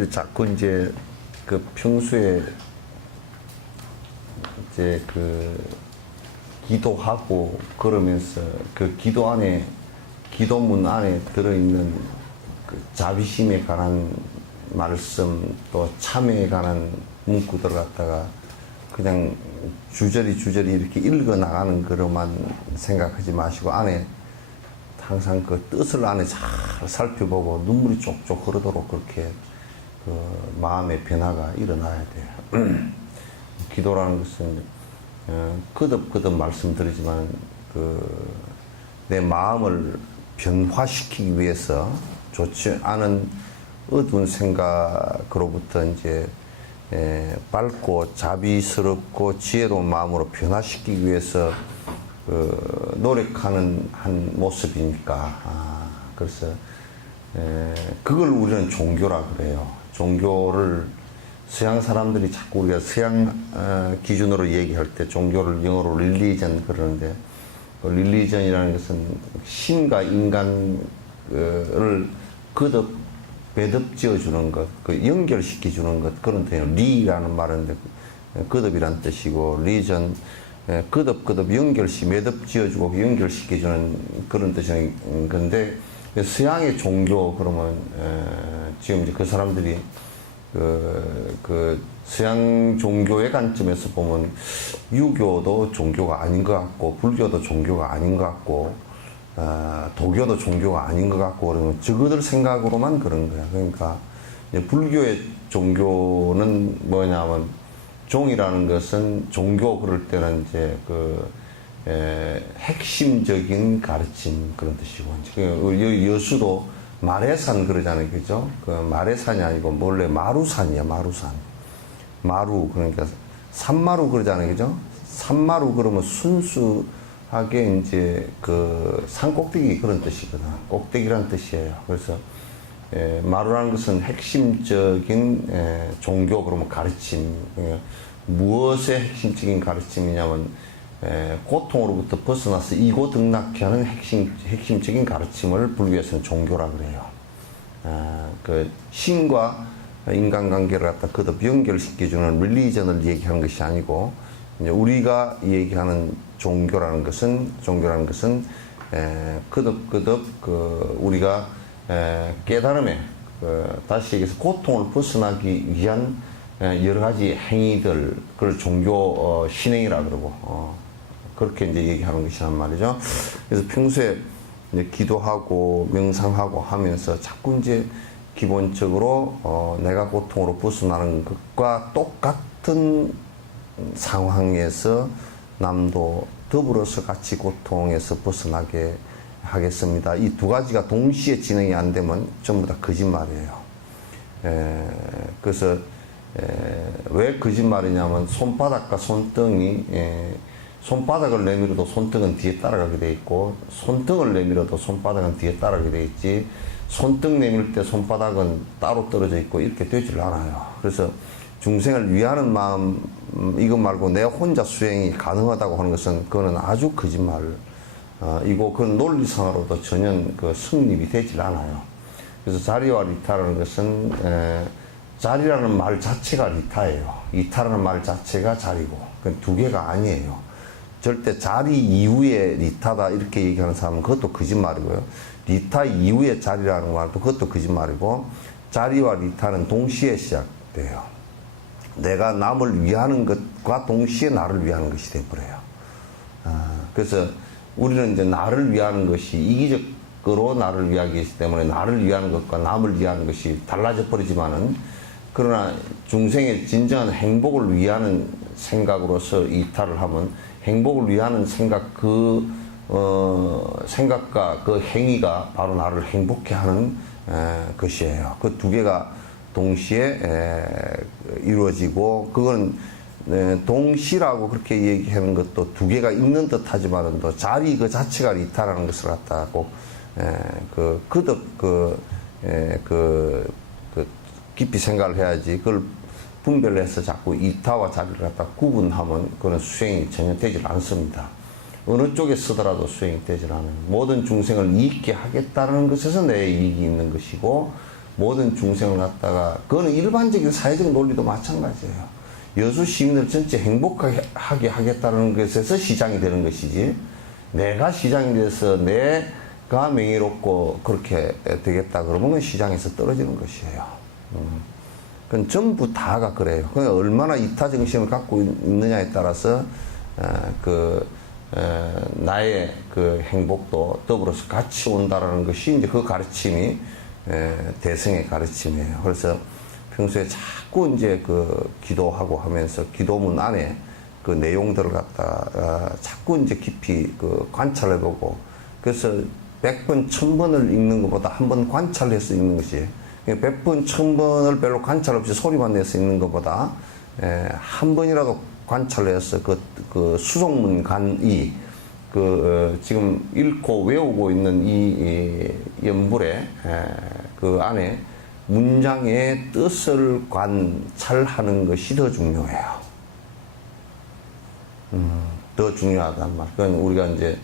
사람들이 자꾸 이제 그 평소에 이제 그 기도하고 그러면서 그 기도문 안에 들어있는 그 자비심에 관한 말씀 또 참회에 관한 문구들 갖다가 그냥 주저리 이렇게 읽어 나가는 거로만 생각하지 마시고 안에 항상 그 뜻을 안에 잘 살펴보고 눈물이 쪽쪽 흐르도록 그렇게 그 마음의 변화가 일어나야 돼요. 기도라는 것은 거듭 말씀드리지만 그 내 마음을 변화시키기 위해서 좋지 않은 어두운 생각으로부터 이제 밝고 자비스럽고 지혜로운 마음으로 변화시키기 위해서 노력하는 한 모습이니까. 그래서 그걸 우리는 종교라 그래요. 종교를 서양 사람들이 자꾸 우리가 서양 기준으로 얘기할 때 종교를 영어로 릴리전 그러는데 그 릴리전이라는 것은 신과 인간을 거듭 매듭 지어주는 것, 그 연결시켜주는 것, 그런 뜻이에요. 리라는 말은 거듭이란 뜻이고, 리전, 거듭 매듭 지어주고 연결시켜주는 그런 뜻인 건데, 서양의 종교, 그러면, 지금 이제 그 사람들이, 서양 종교의 관점에서 보면, 유교도 종교가 아닌 것 같고, 불교도 종교가 아닌 것 같고, 도교도 종교가 아닌 것 같고 그러면 저거들 생각으로만 그런 거야. 그러니까 불교의 종교는 뭐냐면 종이라는 것은 종교 그럴 때는 이제 핵심적인 가르침 그런 뜻이고 여수도 마래산 그러잖아요, 그죠? 그 마래산이 아니고 원래 마루산이야, 마루산. 마루 그러니까 산마루 그러잖아요, 그죠? 산마루 그러면 순수하게 이제 그 산꼭대기 그런 뜻이거든. 꼭대기란 뜻이에요. 그래서 마루라는 것은 핵심적인 종교 그러면 가르침. 무엇의 핵심적인 가르침이냐면 고통으로부터 벗어나서 이고 등락케 하는 핵심적인 가르침을 불교에서는 종교라 그래요. 그 신과 인간관계를 갖다 거듭 연결시켜주는 릴리전을 얘기하는 것이 아니고 이제 우리가 얘기하는 종교라는 것은 거듭 우리가 깨달음에 다시 얘기해서 고통을 벗어나기 위한 여러 가지 행위들 그걸 종교 신행이라 그러고 그렇게 이제 얘기하는 것이란 말이죠. 그래서 평소에 이제 기도하고 명상하고 하면서 자꾸 이제 기본적으로 내가 고통으로 벗어나는 것과 똑같은 상황에서 남도 더불어서 같이 고통에서 벗어나게 하겠습니다. 이 두 가지가 동시에 진행이 안 되면 전부 다 거짓말이에요. 그래서 왜 거짓말이냐면 손바닥과 손등이 손바닥을 내밀어도 손등은 뒤에 따라가게 돼 있고 손등을 내밀어도 손바닥은 뒤에 따라가게 돼 있지 손등 내밀 때 손바닥은 따로 떨어져 있고 이렇게 되질 않아요. 그래서 중생을 위하는 마음 이것 말고 내 혼자 수행이 가능하다고 하는 것은 그거는 아주 거짓말 이고 그 논리상으로도 전혀 그 성립이 되질 않아요. 그래서 자리와 리타라는 것은 자리라는 말 자체가 리타예요. 리타라는 말 자체가 자리고 그 두 개가 아니에요. 절대 자리 이후에 리타다 이렇게 얘기하는 사람은 그것도 거짓말이고요. 리타 이후에 자리라는 말도 그것도 거짓말이고 자리와 리타는 동시에 시작돼요. 내가 남을 위하는 것과 동시에 나를 위하는 것이 되어버려요. 그래서 우리는 이제 나를 위하는 것이 이기적으로 나를 위하기 위해서 때문에 나를 위하는 것과 남을 위하는 것이 달라져 버리지만은 그러나 중생의 진정한 행복을 위하는 생각으로서 이탈을 하면 행복을 위하는 생각 생각과 그 행위가 바로 나를 행복해 하는 것이에요. 그 두 개가 동시에 이루어지고 그건 동시라고 그렇게 얘기하는 것도 두 개가 있는 듯 하지만은 또 자리 그 자체가 리타라는 것을 갖다고 깊이 생각을 해야지 그걸 분별해서 자꾸 이타와 자리를 갖다 구분하면 그건 수행이 전혀 되질 않습니다. 어느 쪽에 쓰더라도 수행이 되질 않아요. 모든 중생을 이익게 하겠다는 것에서 내 이익이 있는 것이고 모든 중생을 갖다가, 그거는 일반적인 사회적 논리도 마찬가지예요. 여수 시민을 전체 행복하게 하겠다는 것에서 시장이 되는 것이지, 내가 시장이 돼서 내가 명예롭고 그렇게 되겠다 그러면 그건 시장에서 떨어지는 것이에요. 그건 전부 다가 그래요. 그러니까 얼마나 이타정신을 갖고 있느냐에 따라서 나의 그 행복도 더불어서 같이 온다라는 것이 이제 그 가르침이 대승의 가르침이에요. 그래서 평소에 자꾸 이제 그 기도하고 하면서 기도문 안에 그 내용들을 갖다 자꾸 이제 깊이 그 관찰해보고, 그래서 100번, 1000번을 읽는 것보다 한 번 관찰해서 읽는 것이, 100번, 1000번을 별로 관찰 없이 소리만 내서 읽는 것보다 한 번이라도 관찰해서 그 수송문 간이 지금 읽고 외우고 있는 이 연불에 그 안에 문장의 뜻을 관찰하는 것이 더 중요해요. 더 중요하단 말. 그건 우리가 이제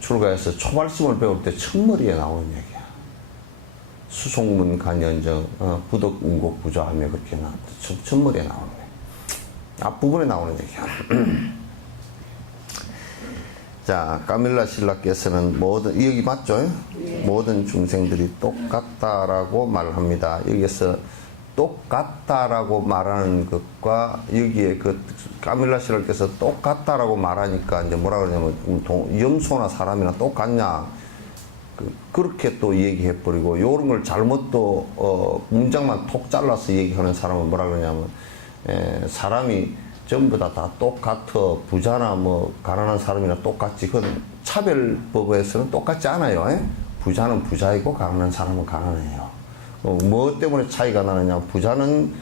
출가해서 초발심을 배울 때 첫머리에 나오는 얘기야. 수송문 간연정, 부덕 운곡 부조하며 그렇게 첫머리에 나오는 거야. 앞부분에 나오는 얘기야. 자, 까밀라 신라께서는 여기 맞죠? 네. 모든 중생들이 똑같다라고 말합니다. 여기에서 똑같다라고 말하는 것과 여기에 까밀라 신라께서 똑같다라고 말하니까 이제 뭐라 그러냐면 염소나 사람이나 똑같냐, 그렇게 또 얘기해버리고, 요런 걸 잘못 또 문장만 톡 잘라서 얘기하는 사람은 뭐라 그러냐면 사람이 전부 다 똑같아, 부자나 뭐 가난한 사람이나 똑같지, 그건 차별법에서는 똑같지 않아요. 부자는 부자이고 가난한 사람은 가난해요. 뭐 때문에 차이가 나느냐, 부자는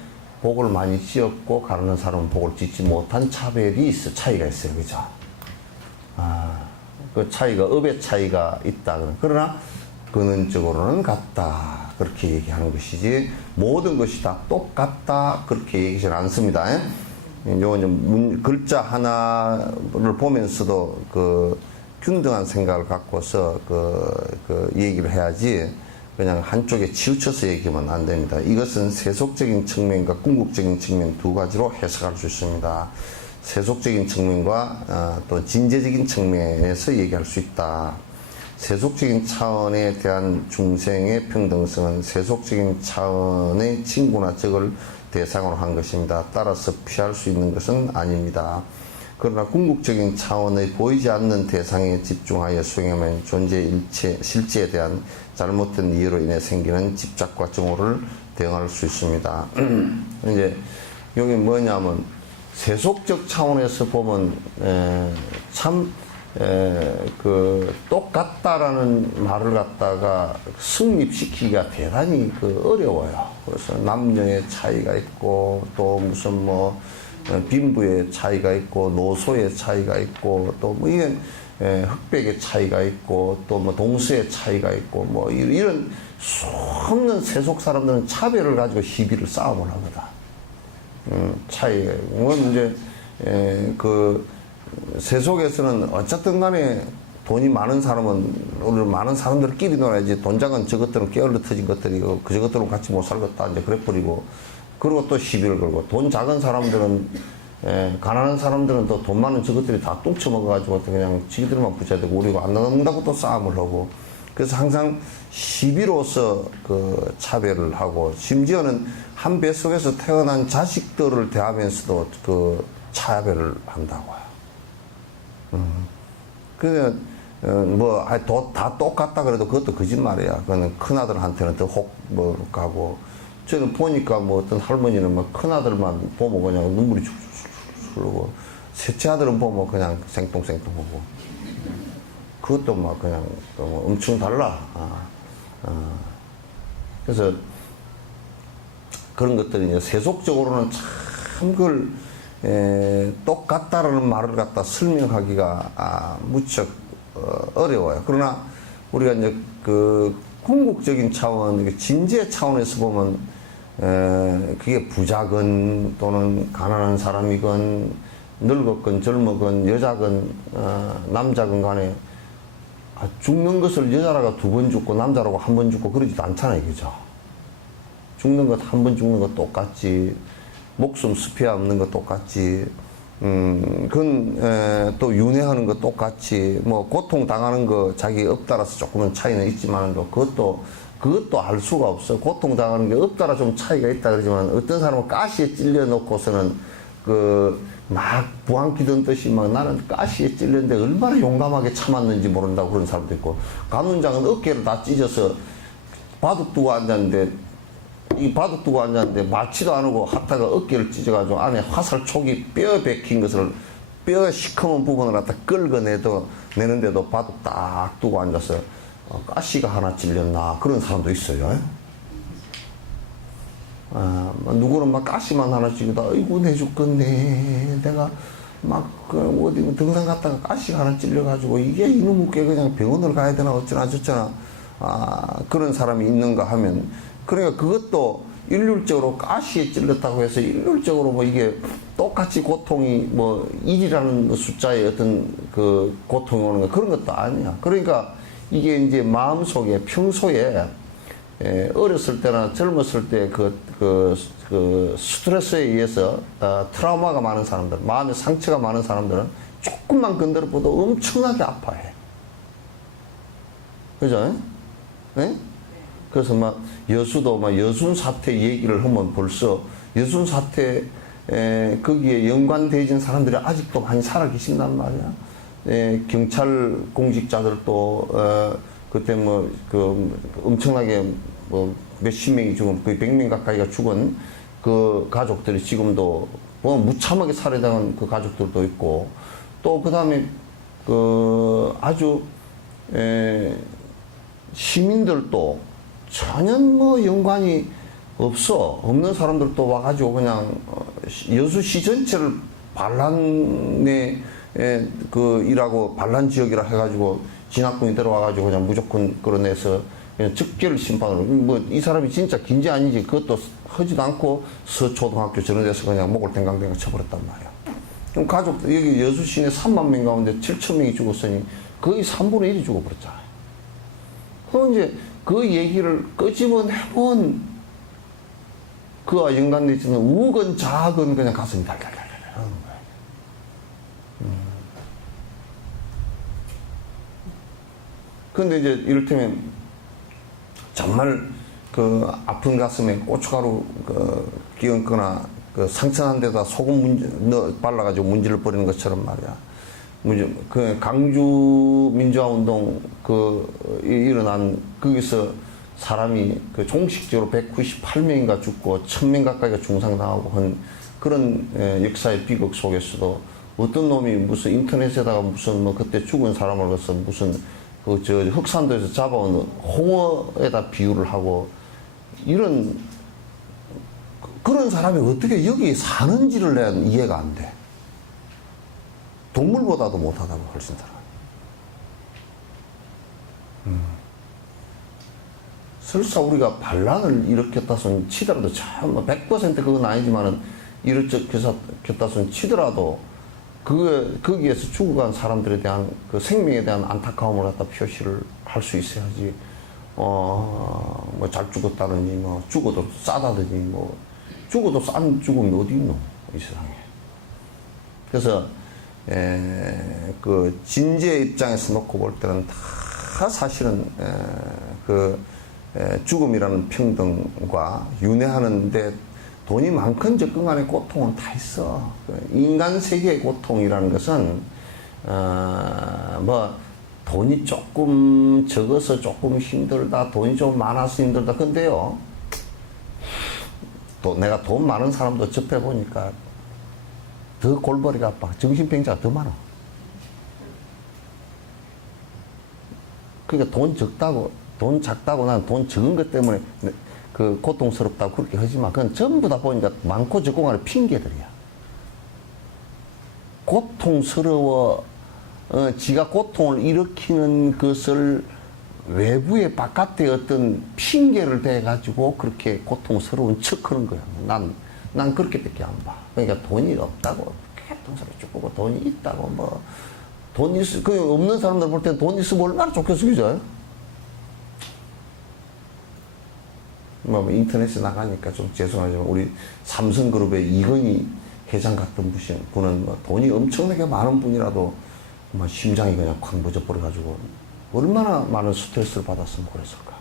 복을 많이 지었고 가난한 사람은 복을 짓지 못한 차별이 차이가 있어요. 그죠? 그 차이가, 업의 차이가 있다. 그러나 근원적으로는 같다, 그렇게 얘기하는 것이지, 모든 것이 다 똑같다 그렇게 얘기하지 않습니다. 요건 글자 하나를 보면서도 균등한 생각을 갖고서 얘기를 해야지, 그냥 한쪽에 치우쳐서 얘기하면 안 됩니다. 이것은 세속적인 측면과 궁극적인 측면 두 가지로 해석할 수 있습니다. 세속적인 측면과 또 진재적인 측면에서 얘기할 수 있다. 세속적인 차원에 대한 중생의 평등성은 세속적인 차원의 친구나 적을 대상으로 한 것입니다. 따라서 피할 수 있는 것은 아닙니다. 그러나 궁극적인 차원의 보이지 않는 대상에 집중하여 수행하면 존재 실체에 대한 잘못된 이해로 인해 생기는 집착과 증오를 대응할 수 있습니다. 이제 여기 뭐냐면 세속적 차원에서 보면 똑같다라는 말을 갖다가 성립시키기가 대단히 어려워요. 그래서 남녀의 차이가 있고, 또 무슨 빈부의 차이가 있고, 노소의 차이가 있고, 또 이게 흑백의 차이가 있고, 또 동서의 차이가 있고, 이런 수없는 세속 사람들은 차별을 가지고 시비를 싸움을 하거든. 차이가 있고, 이제 세속에서는 어쨌든 간에 돈이 많은 사람은 오늘 많은 사람들끼리 놀아야지, 돈 작은 저것들은 깨어르 터진 것들이고 그 저것들은 같이 못 살겠다 이제 그래버리고, 그리고 또 시비를 걸고, 돈 작은 사람들은 가난한 사람들은 또 돈 많은 저것들이 다 뚱쳐먹어가지고 그냥 지들만 부자되고 우리가 안 나눈다고 또 싸움을 하고, 그래서 항상 시비로서 차별을 하고, 심지어는 한 뱃속에서 태어난 자식들을 대하면서도 차별을 한다고요. 다 똑같다 그래도 그것도 거짓말이야. 그거는 큰아들한테는 더 가고, 저는 보니까 어떤 할머니는 큰아들만 보면 그냥 눈물이 줄줄 흐르고, 셋째 아들은 보면 그냥 생뚱생뚱하고, 그것도 그냥 엄청 달라. 그래서 그런 것들이 이제 세속적으로는 참 똑같다라는 말을 갖다 설명하기가 무척 어려워요. 그러나 우리가 이제 궁극적인 차원, 진지의 차원에서 보면 그게 부자건 또는 가난한 사람이건 늙었건 젊었건 여자건 남자건 간에 죽는 것을 여자라고 2번 죽고 남자라고 1번 죽고 그러지도 않잖아요. 그죠? 죽는 것, 한 번 죽는 것 똑같지. 목숨 스피아 없는 것 똑같지. 그건, 또 윤회하는 것 똑같이. 뭐, 고통 당하는 거 자기 업 따라서 조금은 차이는 있지만, 그것도 알 수가 없어. 고통 당하는 게 업 따라 좀 차이가 있다 그러지만, 어떤 사람은 가시에 찔려 놓고서는, 막 부항 끼던 듯이 막 나는 가시에 찔렸는데 얼마나 용감하게 참았는지 모른다고 그런 사람도 있고, 감문장은 어깨를 다 찢어서 바둑 두고 앉았는데, 이 바둑 두고 앉았는데 맞지도 않고 하다가 어깨를 찢어가지고 안에 화살촉이 뼈에 박힌 것을 뼈의 시커먼 부분을 갖다 내는데도 바둑 딱 두고 앉아서 가시가 하나 찔렸나 그런 사람도 있어요. 누구는 막 가시만 하나 찔리다 아이고 내 죽겠네 내가 막 어디 등산 갔다가 가시가 하나 찔려가지고 이게 이놈 웃게 그냥 병원을 가야 되나 어쩌나 저쩌나 그런 사람이 있는가 하면 그러니까 그것도 일률적으로 가시에 찔렸다고 해서 일률적으로 뭐 이게 똑같이 고통이 뭐 1이라는 숫자의 어떤 그 고통이 오는 거 그런 것도 아니야. 그러니까 이게 이제 마음속에 평소에 어렸을 때나 젊었을 때 그 스트레스에 의해서 트라우마가 많은 사람들, 마음에 상처가 많은 사람들은 조금만 건드려봐도 엄청나게 아파해. 그죠? 네? 그래서 막 여수도 막 여순 사태 얘기를 하면 벌써 여순 사태 거기에 연관되어진 사람들이 아직도 많이 살아 계신단 말이야. 경찰 공직자들도 그때 엄청나게 몇십 명이 죽은 거의 100명 가까이가 죽은 그 가족들이 지금도 무참하게 살해당한 그 가족들도 있고 또 그다음에 아주 시민들도 전혀 연관이 없는 사람들도 와가지고 그냥 여수시 전체를 반란의 일하고 반란 지역이라 해가지고 진압군이 들어와가지고 그냥 무조건 끌어내서 그냥 즉결 심판으로 이 사람이 진짜 긴지 아닌지 그것도 하지도 않고 서초등학교 저런 데서 그냥 목을 댕강댕강 쳐버렸단 말이야. 그럼 가족들 여기 여수시내 3만 명 가운데 7천 명이 죽었으니 거의 3분의 1이 죽어버렸잖아요. 그럼 이제 그 얘기를 끄집어내본 그와 연관되어 있는 우건 자건 그냥 가슴이 달달달달 하는 거예요. 그런데 이제 이를테면 정말 그 아픈 가슴에 고춧가루 끼얹거나 그 상처난 데다 소금 발라가지고 문질러 버리는 것처럼 말이야. 그 강주 민주화운동 일어난 거기서 사람이 그 종식적으로 198명인가 죽고 1000명 가까이가 중상당하고 한 그런 역사의 비극 속에서도 어떤 놈이 무슨 인터넷에다가 무슨 그때 죽은 사람을 갖서 무슨 흑산도에서 잡아온 홍어에다 비유를 하고 이런 그런 사람이 어떻게 여기 사는지를 난 이해가 안 돼. 동물보다도 못하다고 훨씬 살아. 설사 우리가 반란을 일으켰다 손 치더라도 참 100% 그건 아니지만은 일으켰다 손 치더라도 거기에서 죽어간 사람들에 대한 그 생명에 대한 안타까움을 갖다 표시를 할 수 있어야지. 잘 죽었다든지 죽어도 싸다든지 죽어도 싼 죽음이 어디 있노 이 세상에. 그래서 그 진지의 입장에서 놓고 볼 때는 다 사실은 죽음이라는 평등과 윤회하는데 돈이 많건 적건 간의 고통은 다 있어. 인간 세계의 고통이라는 것은 돈이 조금 적어서 조금 힘들다, 돈이 좀 많아서 힘들다. 근데요, 내가 돈 많은 사람도 접해보니까 더 골머리가 아파. 정신병자가 더 많아. 그러니까 돈 작다고 난 돈 적은 것 때문에 그 고통스럽다고 그렇게 하지만 그건 전부 다 보니까 많고 적고 간에 핑계들이야. 고통스러워, 지가 고통을 일으키는 것을 외부의 바깥의 어떤 핑계를 대가지고 그렇게 고통스러운 척 하는 거야. 난 그렇게밖에 안 봐. 그러니까 돈이 없다고, 고통스럽게 죽고 돈이 있다고, 그 없는 사람들 볼 때는 돈 있으면 얼마나 좋겠어, 그죠? 뭐 인터넷에 나가니까 좀 죄송하지만 우리 삼성그룹의 이건희 회장 같은 분은 뭐 돈이 엄청나게 많은 분이라도 뭐 심장이 그냥 콱 멎어버려가지고 얼마나 많은 스트레스를 받았으면 그랬을까.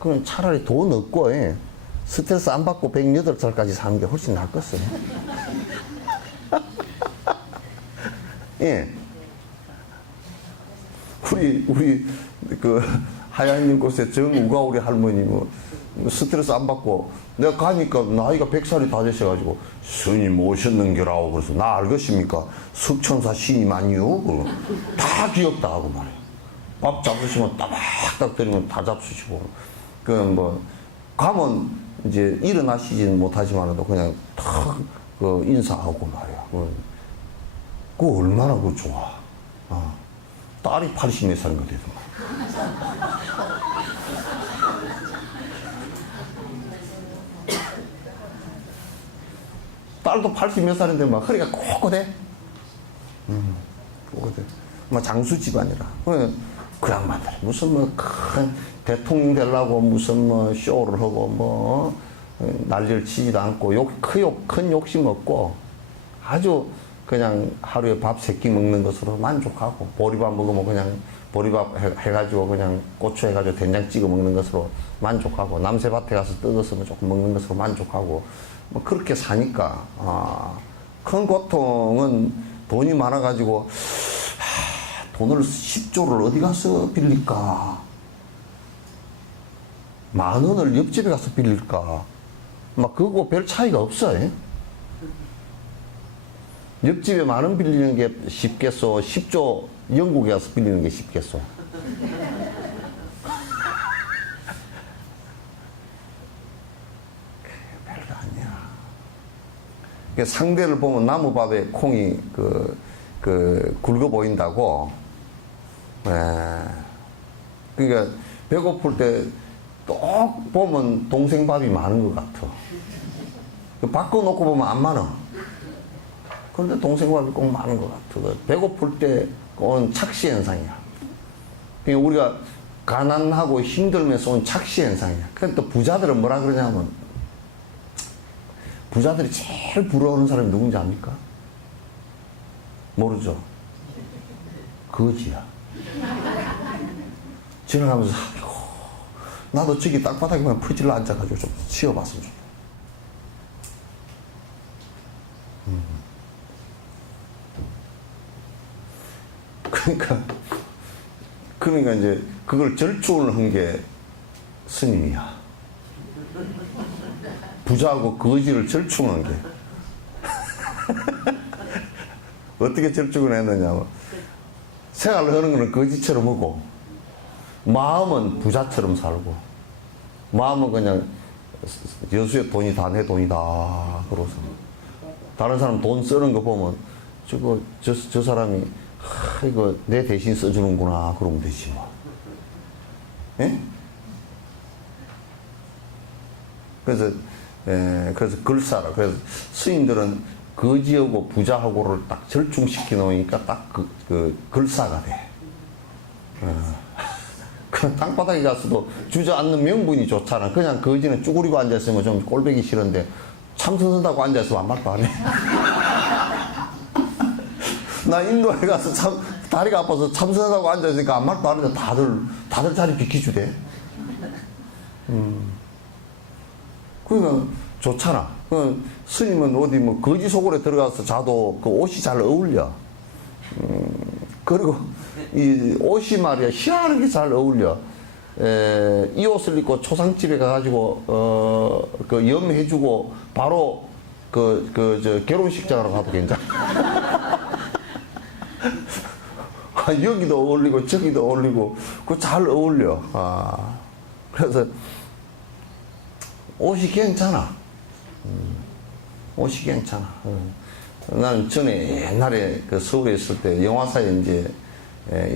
그럼 차라리 돈 없고 스트레스 안 받고 108살까지 사는 게 훨씬 낫겠어요. 예. 우리 그 하양님 곳에 정우가 우리 할머니 뭐 스트레스 안 받고 내가 가니까 나이가 100살이 다 되셔가지고 스님 오셨는겨라고 그래서 나 알겠습니까? 석천사 신임 아니요? 그러고 다 기억다 하고 말이에요. 밥 잡수시면 따박딱 드리면 다 잡수시고 그 뭐 가면 이제 일어나시지는 못하지만도 그냥 탁 그 인사하고 말이야. 그거 얼마나 그 좋아. 딸이 80몇 살인가 되더만. 딸도 80몇 살인데 막 허리가 꼿꼿해. 꼿꼿해. 막 장수 집안이라. 그 양반들 무슨 뭐 큰 대통령 되려고 무슨 뭐 쇼를 하고 뭐 난리를 치지도 않고 큰 욕심 없고 아주 그냥 하루에 밥 3끼 먹는 것으로 만족하고 보리밥 먹으면 그냥 보리밥 해가지고 그냥 고추 해가지고 된장 찍어 먹는 것으로 만족하고 남새밭에 가서 뜯어서 조금 먹는 것으로 만족하고 뭐 그렇게 사니까 큰 고통은 돈이 많아가지고 돈을 10조를 어디 가서 빌릴까? 10,000원을 옆집에 가서 빌릴까? 막 그거 별 차이가 없어요. 옆집에 10,000원 빌리는 게 쉽겠소? 10조 영국에 가서 빌리는 게 쉽겠소? 별거 아니야. 상대를 보면 나무밥에 콩이 굵어 보인다고. 그러니까 배고플 때 똑 보면 동생 밥이 많은 것 같아. 바꿔놓고 보면 안 많아. 그런데 동생 밥이 꼭 많은 것 같아. 배고플 때 온 착시 현상이야. 그러니까 우리가 가난하고 힘들면서 온 착시 현상이야. 그런데 또 부자들은 뭐라 그러냐면 부자들이 제일 부러워하는 사람이 누군지 압니까? 모르죠? 거지야. 지나가면서 아이고 나도 저기 땅바닥에만 퍼질러 앉아가지고 좀 쉬어봤으면 좋겠다. 그러니까 이제 그걸 절충을 한 게 스님이야. 부자하고 거지를 절충한 게. 어떻게 절충을 했느냐면 생활을 하는 거는 거지처럼 하고 마음은 부자처럼 살고 마음은 그냥 여수의 돈이 다 내 돈이다 그러서 다른 사람 돈 쓰는 거 보면 저 사람이 이거 내 대신 써주는구나 그러면 되지 뭐. 예? 그래서 글사라. 그래서 스님들은 거지하고 부자하고를 딱 절충시켜 놓으니까 딱 그 글사가 돼. 그 땅바닥에 가서도 주저앉는 명분이 좋잖아. 그냥 거지는 쭈그리고 앉아있으면 좀 꼴보기 싫은데 참선한다고 앉아있으면 아무 말도 안 해. 나 인도에 가서 다리가 아파서 참선하다고 앉아있으니까 아무 말도 안 하는데 다들 자리 비켜주대. 그러니까 좋잖아. 스님은 어디 뭐 거지 속으로 들어가서 자도 그 옷이 잘 어울려. 그리고 이 옷이 말이야 희한하게 잘 어울려. 이 옷을 입고 초상집에 가가지고 그 염해주고 바로 저 결혼식장으로 가도 괜찮아. 여기도 어울리고 저기도 어울리고 그 잘 어울려. 그래서 옷이 괜찮아. 옷이 괜찮아. 나는 전에 옛날에 그 서울에 있을 때 영화사에 이제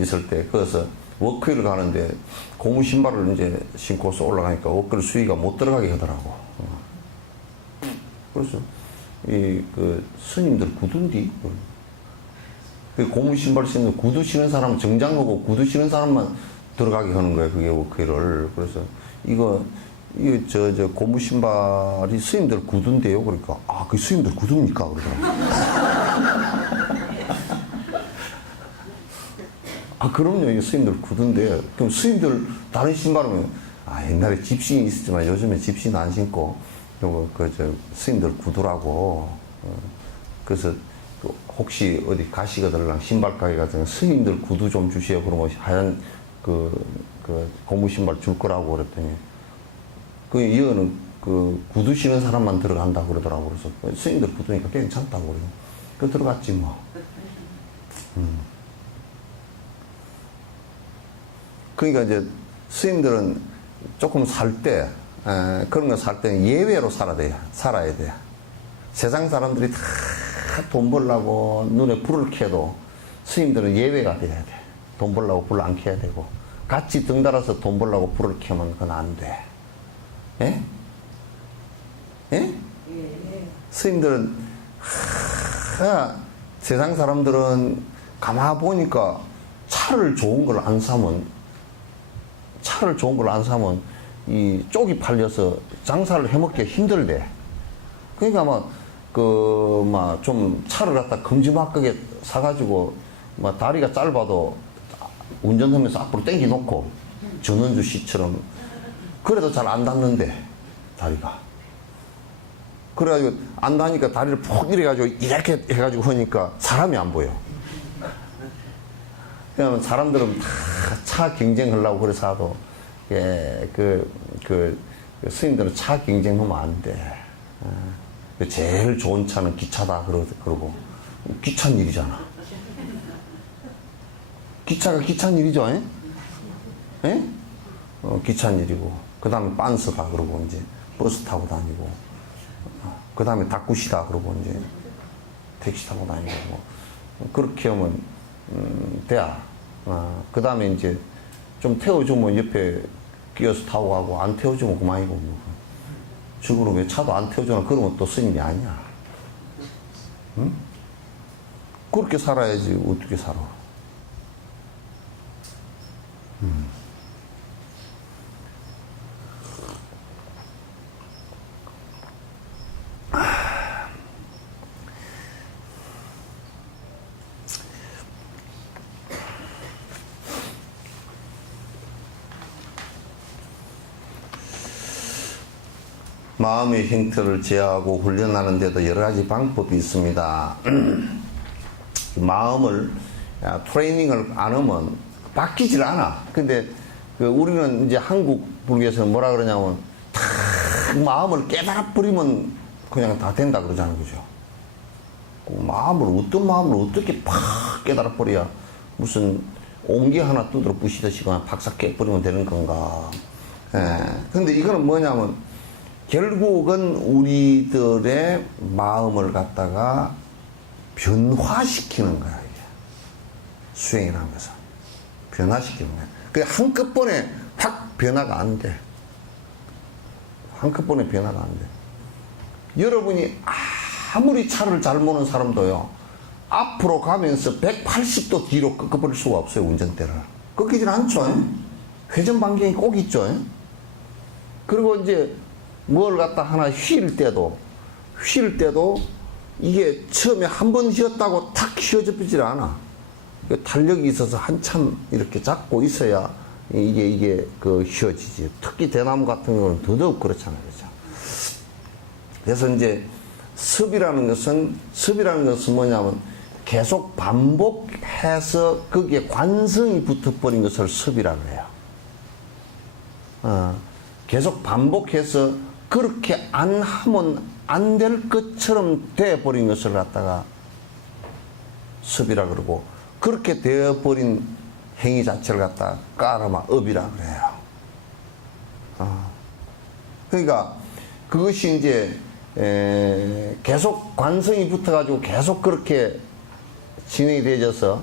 있을 때 거기서 워크힐을 가는데 고무 신발을 이제 신고서 올라가니까 워크힐 수위가 못 들어가게 하더라고. 그래서 그 스님들 구두인데 그 고무 신발 신는 구두 신는 사람은 정장하고 구두 신는 사람만 들어가게 하는 거야 그게 워크힐을. 그래서 이거 저 고무 신발이 스님들 구두인데요. 그러니까, 아, 그 스님들 구두입니까? 그러더라고요. 아, 그럼요. 이게 스님들 구두인데. 그럼 스님들 다른 신발은, 아, 옛날에 집신이 있었지만 요즘에 집신 안 신고, 스님들 구두라고. 그래서 혹시 어디 가시거들랑 신발 가게 가서 스님들 구두 좀 주시오. 그러면 하얀 고무 신발 줄 거라고 그랬더니, 이거는 구두 신은 사람만 들어간다고 그러더라고. 그래서 스님들 구두니까 괜찮다고 그래요. 그 들어갔지 뭐. 그러니까 이제 스님들은 조금 살 때, 그런 거 살 때는 예외로 살아야 돼. 세상 사람들이 다 돈 벌려고 눈에 불을 켜도 스님들은 예외가 돼야 돼. 돈 벌려고 불을 안 켜야 되고. 같이 등달아서 돈 벌려고 불을 켜면 그건 안 돼. 예? 예? 스님들은, 세상 사람들은 가만 보니까 차를 좋은 걸 안 사면, 이 쪽이 팔려서 장사를 해먹기가 힘들대. 그러니까 좀 차를 갖다 큼지막하게 사가지고, 다리가 짧아도 운전하면서 앞으로 당겨 놓고, 전원주 씨처럼. 그래도 잘 안 닿는데, 다리가. 그래가지고, 안 닿으니까 다리를 푹 이래가지고, 이렇게 해가지고 하니까 사람이 안 보여. 그냥 사람들은 다 차 경쟁하려고 그래서 하도, 스님들은 차 경쟁하면 안 돼. 제일 좋은 차는 기차다, 그러고. 기차는 일이잖아. 기차가 기차는 일이죠, 예? 예? 기차는 일이고. 그 다음에 빤스다, 그러고, 이제, 버스 타고 다니고. 그 다음에 다꾸시다, 그러고, 이제, 택시 타고 다니고. 뭐. 그렇게 하면, 돼야. 그 다음에 이제, 좀 태워주면 옆에 끼어서 타고 가고, 안 태워주면 그만이고. 뭐. 죽으러 왜 차도 안 태워주나? 그러면 또 스님이 아니야. 응? 그렇게 살아야지, 어떻게 살아. 마음의 형태를 제어하고 훈련하는 데도 여러 가지 방법이 있습니다. 마음을 트레이닝을 안 하면 바뀌질 않아. 근데 우리는 이제 한국 불교에서는 뭐라 그러냐면 탁 마음을 깨달아 버리면 그냥 다 된다 그러잖아요. 그죠? 어떤 마음을 어떻게 팍 깨달아 버려야 무슨 옹기 하나 두드러 부시듯이 그냥 박사 깨버리면 되는 건가. 근데 이거는 뭐냐면 결국은 우리들의 마음을 갖다가 변화시키는 거야, 이게. 수행이라는 것은. 변화시키는 거야. 그게 한꺼번에 확 변화가 안 돼. 한꺼번에 변화가 안 돼. 여러분이 아무리 차를 잘 모는 사람도요, 앞으로 가면서 180도 뒤로 꺾어버릴 수가 없어요, 운전대를. 꺾이질 않죠. 회전 반경이 꼭 있죠. 그리고 이제 뭘 갖다 하나 휠 때도 이게 처음에 한 번 휘었다고 탁 휘어져 않아. 탄력이 있어서 한참 이렇게 잡고 있어야 이게 휘어지지. 특히 대나무 같은 경우는 더더욱 그렇잖아요. 그렇죠? 그래서 이제 습이라는 것은 뭐냐면 계속 반복해서 거기에 관성이 붙어버린 것을 습이라고 해요. 계속 반복해서 그렇게 안 하면 안 될 것처럼 되어버린 것을 갖다가 습이라 그러고, 그렇게 되어버린 행위 자체를 갖다가 까르마, 업이라 그래요. 그러니까 그것이 이제 계속 관성이 붙어가지고 계속 그렇게 진행이 되어져서,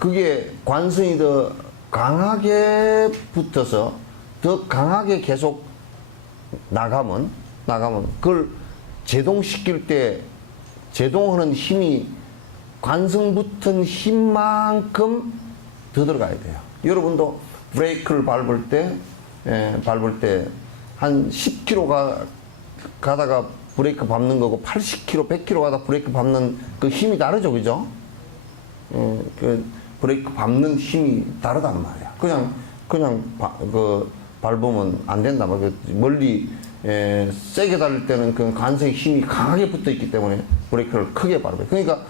그게 관성이 더 강하게 붙어서 더 강하게 계속 나가면 그걸 제동시킬 때 제동하는 힘이 관성 붙은 힘만큼 더 들어가야 돼요. 여러분도 브레이크를 밟을 때 한 10km 가다가 브레이크 밟는 거고 80km, 100km 가다 브레이크 밟는 그 힘이 다르죠, 그죠? 그 브레이크 밟는 힘이 다르단 말이야. 밟으면 안 된다. 멀리 세게 달릴 때는 그 관성의 힘이 강하게 붙어 있기 때문에 브레이크를 크게 밟아요. 그러니까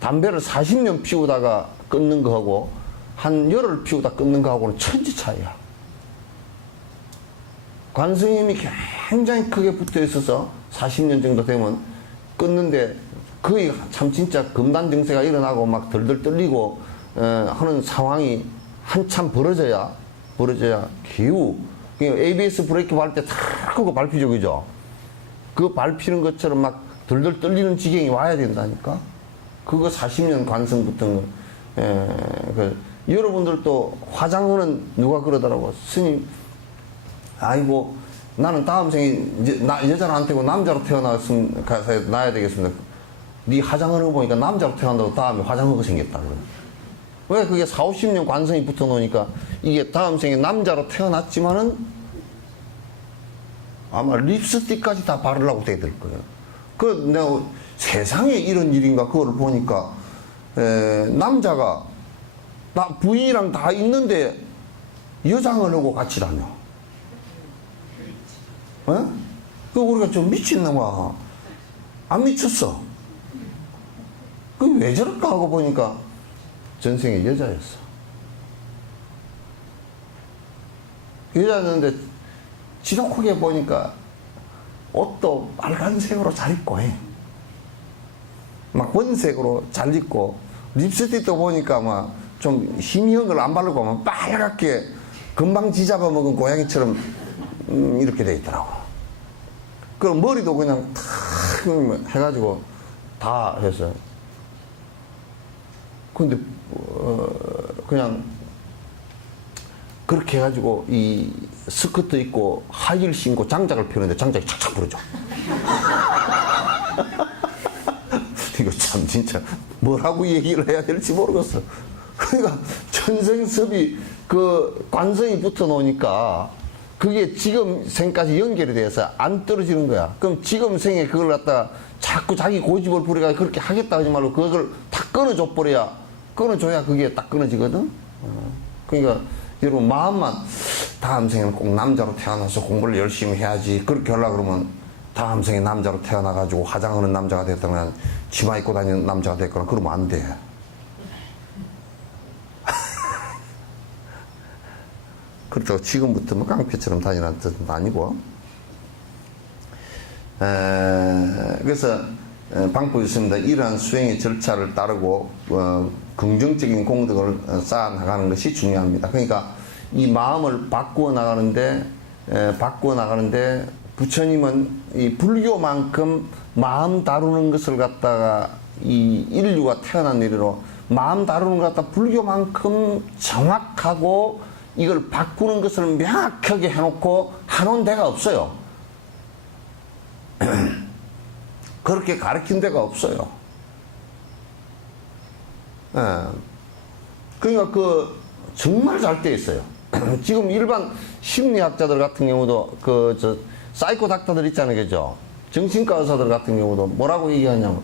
담배를 40년 피우다가 끊는 거하고 한 열흘 피우다 끊는 거하고는 천지 차이야. 관성의 힘이 굉장히 크게 붙어 있어서 40년 정도 되면 끊는데 거의 참 진짜 금단 증세가 일어나고 막 덜덜 떨리고 하는 상황이 한참 벌어져야 겨우 ABS 브레이크 밟을 때 탁 끄고 밟히죠, 그죠? 그 밟히는 것처럼 막 덜덜 떨리는 지경이 와야 된다니까. 그거 40년 관성 붙은 거. 여러분들도 화장하는 누가 그러더라고. 스님, 아이고 나는 다음 생에 여자로 안 태고 남자로 태어났으면 가서 낳아야 되겠습니다. 네 화장하는 거 보니까 남자로 태어난다고 다음에 화장하고 생겼다 그래. 왜 그게 40, 50년 관성이 붙어 놓으니까 이게 다음 생에 남자로 태어났지만은 아마 립스틱까지 다 바르려고 돼 될 거예요. 그 내가 세상에 이런 일인가 그거를 보니까 남자가 나 부인이랑 다 있는데 여장을 하고 같이 다녀. 그 우리가 좀 미친놈아. 안 미쳤어. 그 왜 저럴까 하고 보니까 전생에 여자였어. 여자였는데 지독하게 보니까 옷도 빨간색으로 잘 입고 해. 막 원색으로 잘 입고 립스틱도 보니까 막 좀 희미한 걸 안 바르고 막 빨갛게 금방 지잡아 먹은 고양이처럼 이렇게 돼 있더라고. 그럼 머리도 그냥 탁 해가지고 다 했어요. 근데 그냥 그렇게 해가지고 이 스커트 입고 하이힐 신고 장작을 펴는데 장작이 착착 부러져. 이거 참 진짜 뭐라고 얘기를 해야 될지 모르겠어. 그러니까 천생섭이 그 관성이 붙어 놓으니까 그게 지금 생까지 연결이 돼서 안 떨어지는 거야. 그럼 지금 생에 그걸 갖다가 자꾸 자기 고집을 부려가 그렇게 하겠다 하지 말고 그걸 다 끊어줘 버려야, 끊어줘야 그게 딱 끊어지거든. 그러니까 여러분 마음만 다음 생에는 꼭 남자로 태어나서 공부를 열심히 해야지 그렇게 하려고 그러면 다음 생에 남자로 태어나가지고 화장하는 남자가 됐거나 치마 입고 다니는 남자가 됐거나 그러면 안 돼. 그렇다고 지금부터 뭐 깡패처럼 다니라는 뜻은 아니고. 그래서 방법이 있습니다. 이러한 수행의 절차를 따르고 긍정적인 공덕을 쌓아 나가는 것이 중요합니다. 그러니까 이 마음을 바꾸어 나가는데 부처님은 이 불교만큼 마음 다루는 것을 갖다가 이 인류가 태어난 이래로 마음 다루는 것 갖다 불교만큼 정확하고 이걸 바꾸는 것을 명확하게 해놓고 하는 데가 없어요. 그렇게 가르친 데가 없어요. 그러니까 그 정말 잘 돼 있어요. 지금 일반 심리학자들 같은 경우도 사이코 닥터들 있잖아요, 그죠? 정신과 의사들 같은 경우도 뭐라고 얘기하냐면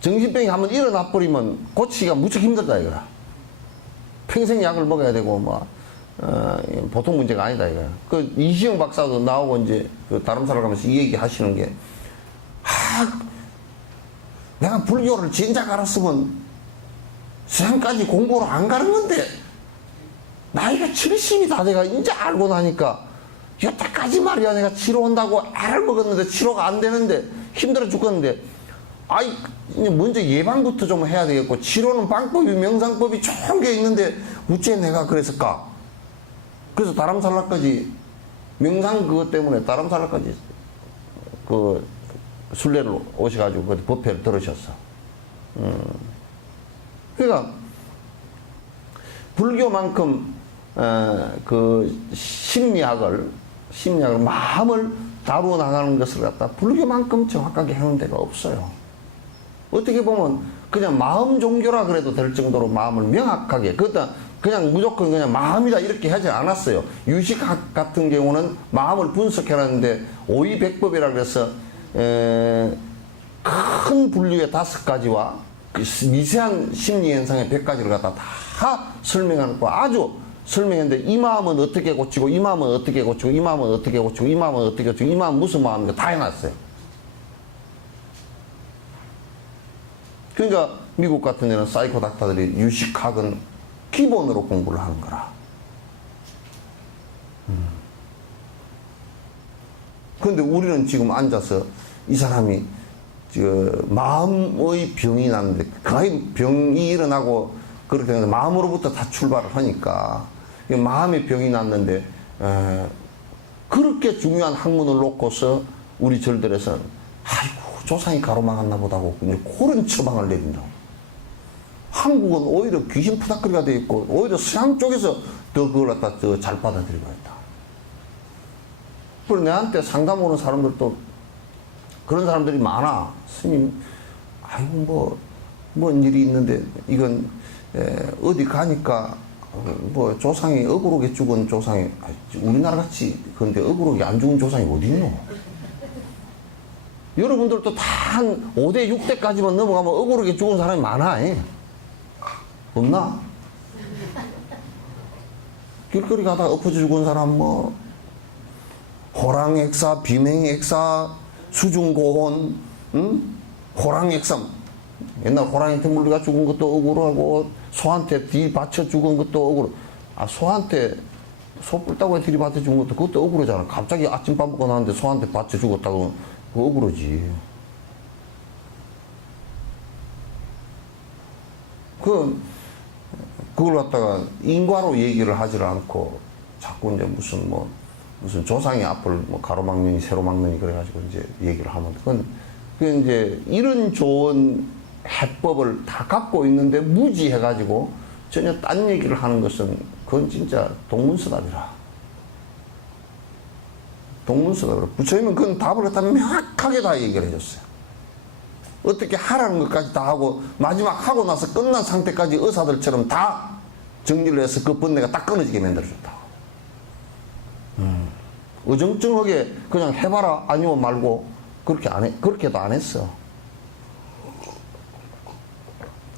정신병이 한번 일어나 버리면 고치기가 무척 힘들다 이거야. 평생 약을 먹어야 되고 보통 문제가 아니다 이거야. 그 이시영 박사도 나오고 이제 그 다른 사람 가면서 이 얘기 하시는 게 내가 불교를 진작 알았으면 세상까지 공부를 안 가는 건데 나이가 70이 다 돼가 이제 알고 나니까 여태까지 말이야 내가 치료 온다고 알을 먹었는데 치료가 안 되는데 힘들어 죽겠는데 먼저 예방부터 좀 해야 되겠고 치료는 방법이 명상법이 좋은 게 있는데 어째 내가 그랬을까? 그래서 다람살라까지 명상 그것 때문에 다람살라까지 그 순례를 오셔가지고 그 법회를 들으셨어. 그러니까 불교만큼 그 심리학을 마음을 다루어 나가는 것을 갖다 불교만큼 정확하게 해놓은 데가 없어요. 어떻게 보면 그냥 마음 종교라 그래도 될 정도로 마음을 명확하게, 그것도 그냥 무조건 그냥 마음이다 이렇게 하지 않았어요. 유식학 같은 경우는 마음을 분석해놨는데 오이백법이라 그래서 큰 분류의 5가지와 미세한 심리 현상의 100가지를 갖다 다 설명하는 거 아주 설명했는데, 이 마음은 어떻게 고치고, 이 마음은 어떻게 고치고, 이 마음은 어떻게 고치고, 이 마음은 어떻게 고치고, 이 마음은 무슨 마음인가 다 해놨어요. 그러니까 미국 같은 데는 사이코 닥터들이 유식학은 기본으로 공부를 하는 거라. 그런데 우리는 지금 앉아서 이 사람이 마음의 병이 났는데, 그 병이 일어나고 그렇게 해서 마음으로부터 다 출발을 하니까 마음의 병이 났는데, 그렇게 중요한 학문을 놓고서 우리 절들에서는 아이고 조상이 가로막았나 보다고 그런 처방을 내린다고. 한국은 오히려 귀신 푸닥거리가 돼 있고 오히려 서양 쪽에서 더 그걸 갖다 더 잘 받아들이고 있다. 그리고 내한테 상담 오는 사람들도 그런 사람들이 많아. 스님, 아이고 뭔 일이 있는데 이건 어디 가니까 뭐 조상이 억울하게 죽은 조상이, 우리나라 같이 그런데 억울하게 안 죽은 조상이 어디 있노? 여러분들도 다 한 5대 6대까지만 넘어가면 억울하게 죽은 사람이 많아. 없나? 길거리 가다가 엎어져 죽은 사람 뭐 호랑액사, 비맹액사, 수중고혼, 호랑액사, 옛날 호랑이한테 물려가 죽은 것도 억울하고 소한테 들이받쳐 죽은 것도 억울하고, 소한테 소뿔 따고 들이받쳐 죽은 것도 그것도 억울하잖아. 갑자기 아침밥 먹고 나왔는데 소한테 받쳐 죽었다고 그거 억울하지. 그걸 갖다가 인과로 얘기를 하지를 않고 자꾸 이제 무슨 조상의 앞을 가로막느니 세로막느니 그래가지고 이제 얘기를 하면 그건 이제 이런 좋은 해법을 다 갖고 있는데 무지해가지고 전혀 딴 얘기를 하는 것은 그건 진짜 동문서답이라. 동문서답이라. 부처님은 그건 답을 갖다 명확하게 다 얘기를 해줬어요. 어떻게 하라는 것까지 다 하고 마지막 하고 나서 끝난 상태까지 의사들처럼 다 정리를 해서 그 번뇌가 딱 끊어지게 만들어줬다. 어정쩡하게 그냥 해봐라 아니면 말고 그렇게도 안 했어.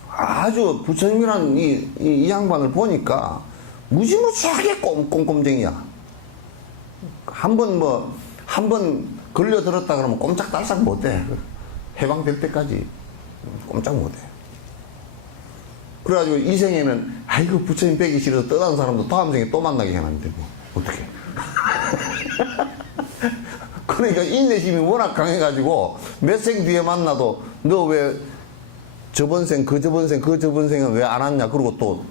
아주 부처님이란 이 양반을 보니까 무지무지하게 꼼꼼쟁이야. 한 번 걸려들었다 그러면 꼼짝달싹 못해. 해방될 때까지 꼼짝 못해. 그래가지고 이 생에는 아이고 부처님 뵈기 싫어서 떠나는 사람도 다음 생에 또 만나게 해놨는데 뭐 어떡해. 그러니까 인내심이 워낙 강해가지고 몇 생 뒤에 만나도 너 왜 저번 생, 그 저번 생은 왜 안 왔냐? 그러고 또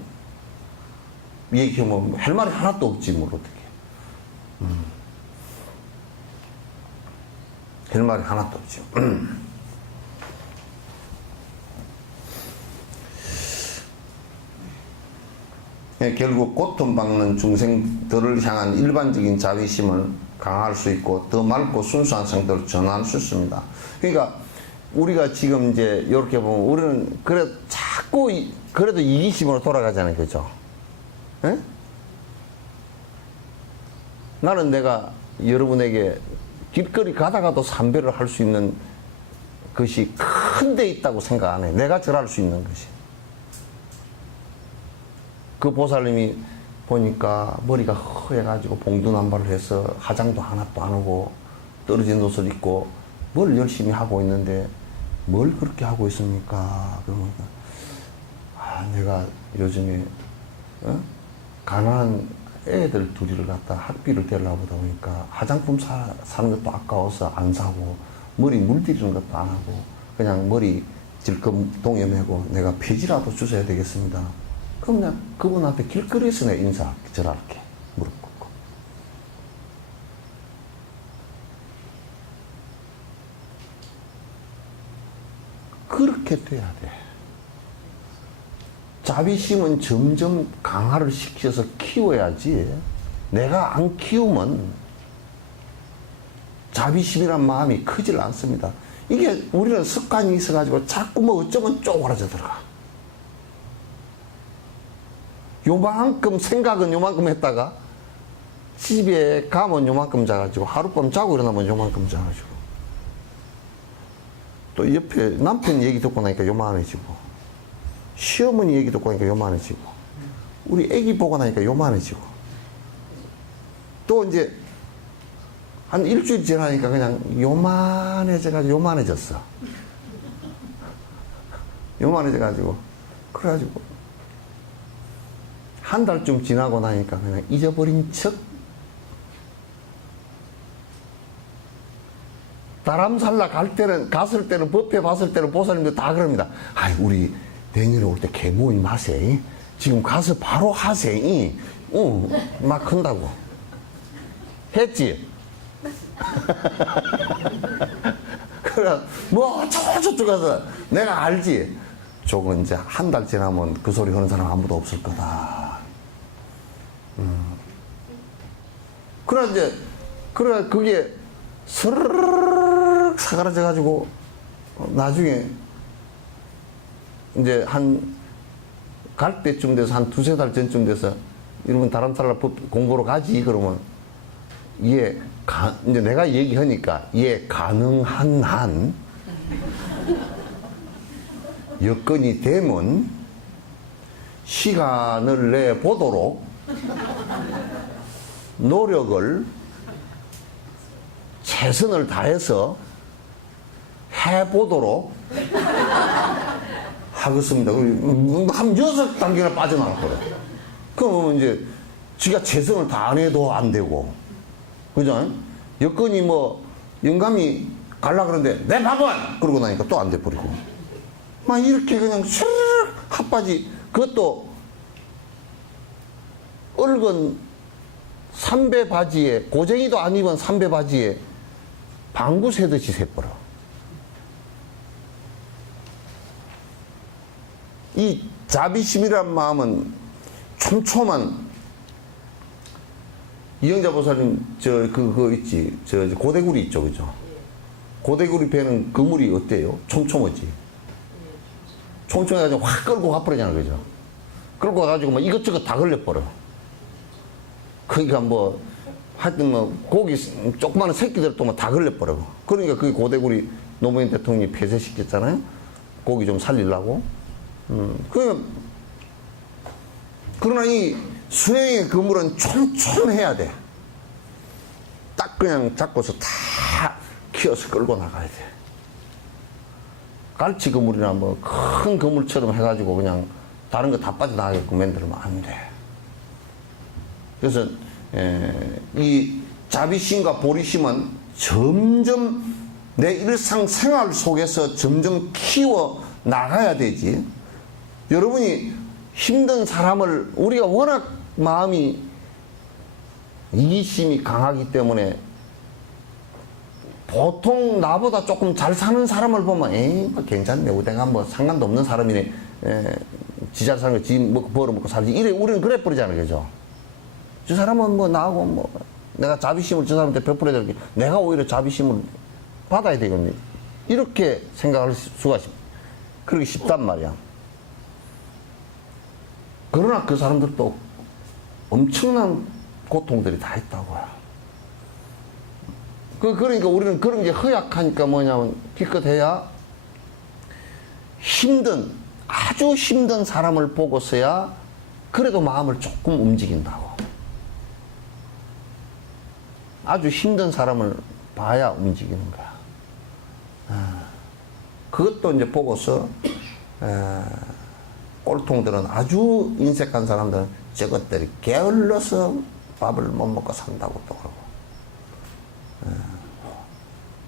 얘기하면 할 말이 하나도 없지 뭘 어떡해. 할 말이 하나도 없죠. 결국 고통받는 중생들을 향한 일반적인 자비심을 강화할 수 있고 더 맑고 순수한 성도로 전환할 수 있습니다. 그러니까 우리가 지금 이제 이렇게 보면 우리는 자꾸 그래도 이기심으로 돌아가잖아요. 그죠? 에? 나는 내가 여러분에게 길거리 가다가도 삼배를 할 수 있는 것이 큰 데 있다고 생각 안 해. 내가 절할 수 있는 것이. 그 보살님이 보니까 머리가 허해가지고 봉두남발을 해서 화장도 하나도 안 하고 떨어진 옷을 입고 뭘 열심히 하고 있는데 뭘 그렇게 하고 있습니까? 그러니까 내가 요즘에 가난한 애들 둘이를 갖다 학비를 대려고 보다 보니까 화장품 사는 것도 아까워서 안 사고 머리 물들이는 것도 안 하고 그냥 머리 질끔 동여매고 내가 폐지라도 주셔야 되겠습니다. 그럼 내가 그분한테 길거리에서 내 절할게. 무릎 꿇고. 그렇게 돼야 돼. 자비심은 점점 강화를 시켜서 키워야지. 내가 안 키우면 자비심이란 마음이 크질 않습니다. 이게 우리는 습관이 있어가지고 자꾸 어쩌면 쪼그라져 들어가. 요만큼 생각은 요만큼 했다가 집에 가면 요만큼 자가지고 하룻밤 자고 일어나면 요만큼 자가지고 또 옆에 남편 얘기 듣고 나니까 요만해지고 시어머니 얘기 듣고 나니까 요만해지고 우리 애기 보고 나니까 요만해지고 또 이제 한 일주일 지나니까 그냥 요만해져가지고 요만해졌어. 요만해져가지고 그래가지고 한 달쯤 지나고 나니까 그냥 잊어버린 척 다람살라 갔을 때는 법회 봤을 때는 보살님들 다 그럽니다. 아이 우리 내년에 올 때 개모임 하세. 지금 가서 바로 하세. 막 한다고. 했지? 그래 뭐 저쪽 가서 내가 알지. 저거 이제 한 달 지나면 그 소리 하는 사람 아무도 없을 거다. 그래 이제 그래 그게 스르륵 사그라져 가지고 나중에 이제 한 갈 때쯤 돼서 한 두세 달 전쯤 돼서 여러분 다람살라 법 공부로 가지 그러면 이제 내가 얘기하니까 가능한 한 여건이 되면 시간을 내 보도록 노력을 최선을 다해서 해보도록 하겠습니다. 한 6단계나 빠져나갈 거래. 그러면 이제 지가 최선을 다 안 해도 안 되고, 그죠? 여건이 뭐 영감이 갈라 그러는데 내 밥은! 그러고 나니까 또 안 돼버리고. 막 이렇게 그냥 스르륵 핫바지, 그것도 얽은 삼배 바지에, 고쟁이도 안 입은 삼배 바지에 방구 새듯이 새버려. 이 자비심이란 마음은 촘촘한 이영자 보살님 그거 있지, 고대구리 있죠, 그죠? 고대구리 배는 그물이 어때요? 촘촘하지. 촘촘해가지고 확 끌고 가버리잖아, 그죠? 끌고 가가지고 막 이것저것 다 걸려버려. 그러니까 뭐 하여튼 뭐 고기 조그마한 새끼들 또 다 걸려버려. 그러니까 그게 고대구리 노무현 대통령이 폐쇄시켰잖아요. 고기 좀 살리려고. 그러나 이 수행의 그물은 촘촘해야 돼. 딱 그냥 잡고서 다 키워서 끌고 나가야 돼. 갈치 그물이나 뭐 큰 그물처럼 해가지고 그냥 다른 거 다 빠져나가게끔 만들면 안 돼. 그래서 이 자비심과 보리심은 점점 내 일상생활 속에서 점점 키워 나가야 되지. 여러분이 힘든 사람을, 우리가 워낙 마음이 이기심이 강하기 때문에 보통 나보다 조금 잘 사는 사람을 보면 에이 뭐 괜찮네, 내가 뭐 상관도 없는 사람이네, 지 잘 사는 거 지 벌어먹고 살지, 이래 우리는 그래 버리잖아요, 그죠? 저 사람은 뭐 나하고 뭐 내가 자비심을 저 사람한테 베풀어야 될 게, 내가 오히려 자비심을 받아야 되겠네, 이렇게 생각할 수가 그러기 쉽단 말이야. 그러나 그 사람들도 엄청난 고통들이 다 있다고요. 그러니까 우리는 그런 게 허약하니까 뭐냐면 기껏해야 아주 힘든 사람을 보고서야 그래도 마음을 조금 움직인다고. 아주 힘든 사람을 봐야 움직이는 거야. 그것도 이제 보고서 꼴통들은, 아주 인색한 사람들은 저것들이 게을러서 밥을 못 먹고 산다고 또 그러고.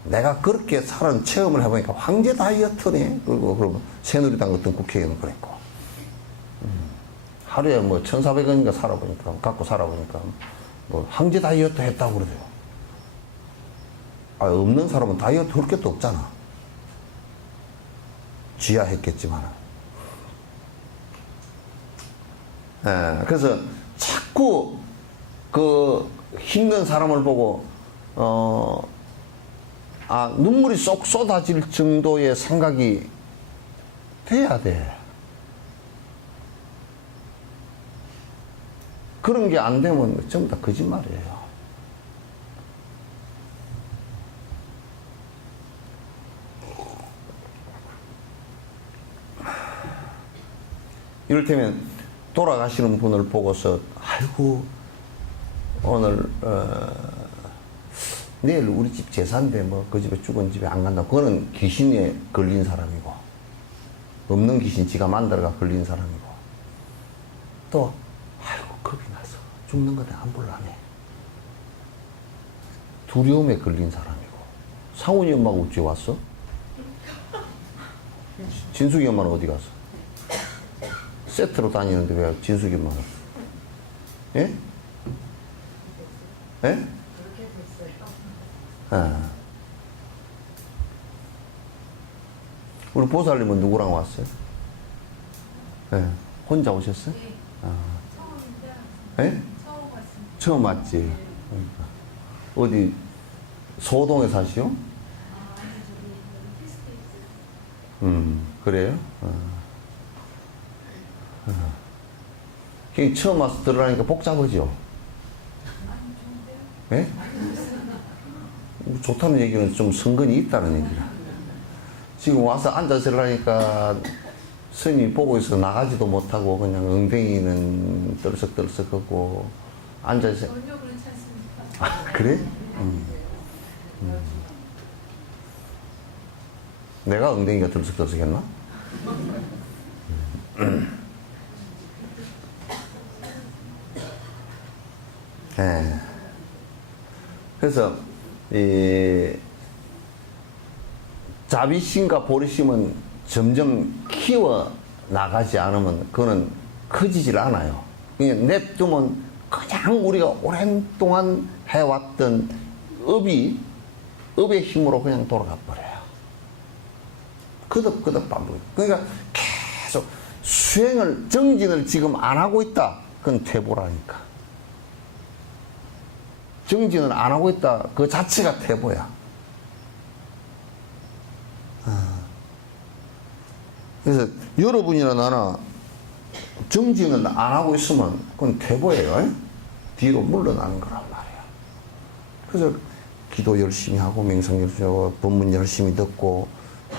내가 그렇게 살은 체험을 해보니까 황제 다이어트네. 그러면 새누리당 같은 국회의원 그랬고. 하루에 뭐 1,400원인가 갖고 살아보니까 뭐 황제 다이어트 했다고 그러대요. 없는 사람은 다이어트 할 것도 없잖아. 쥐야 했겠지만. 그래서 자꾸 그 힘든 사람을 보고 눈물이 쏙 쏟아질 정도의 생각이 돼야 돼. 그런 게 안 되면 전부 다 거짓말이에요. 이를테면 돌아가시는 분을 보고서 아이고 오늘 내일 우리 집 제사인데 뭐 그 집에 죽은 집에 안 간다. 그거는 귀신에 걸린 사람이고 없는 귀신 지가 만들어가 걸린 사람이고 또 아이고 겁이 나서 죽는 거다 안 볼라네. 두려움에 걸린 사람이고. 상훈이 엄마가 어찌 왔어? 진숙이 엄마는 어디 갔어? 세트로 다니는데 왜 진숙이 엄마는? 예? 예? 예. 우리 보살님은 누구랑 왔어요? 예. 혼자 오셨어요? 아. 예? 처음 왔지. 그러니까. 어디 소동에 사시오? 그래요? 처음 와서 들으라니까 복잡하죠? 예? 좋다는 얘기는 좀 성근이 있다는 얘기야. 지금 와서 앉아서 들으라니까 스님이 보고 있어 나가지도 못하고 그냥 엉덩이는 떨썩떨썩하고 앉아서. 전혀 그렇지 않습니까? 아, 그래? 내가 엉덩이가 들썩들썩했나? 네. 그래서 이 자비심과 보리심은 점점 키워 나가지 않으면 그거는 커지질 않아요. 그냥 냅두면 그냥 우리가 오랜 동안 해왔던 업의 힘으로 그냥 돌아가 버려요. 끄덕끄덕 반복. 그러니까 계속 정진을 지금 안 하고 있다. 그건 퇴보라니까. 정진을 안 하고 있다. 그 자체가 퇴보야. 그래서 여러분이나 나나 정진을 안 하고 있으면 그건 퇴보예요. 뒤로 물러나는 거란 말이야. 그래서 기도 열심히 하고 명상 열심히 하고 법문 열심히 듣고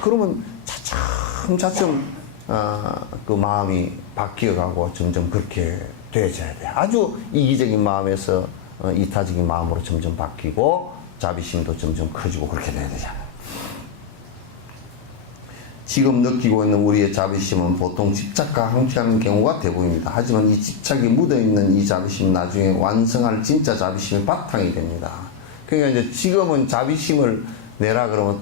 그러면 차츰차츰 그 마음이 바뀌어가고 점점 그렇게 되어져야 돼. 아주 이기적인 마음에서 이타적인 마음으로 점점 바뀌고 자비심도 점점 커지고 그렇게 돼야 되잖아. 지금 느끼고 있는 우리의 자비심은 보통 집착과 함께하는 경우가 대부분입니다. 하지만 이 집착이 묻어있는 이 자비심은 나중에 완성할 진짜 자비심의 바탕이 됩니다. 그러니까 이제 지금은 자비심을 내라 그러면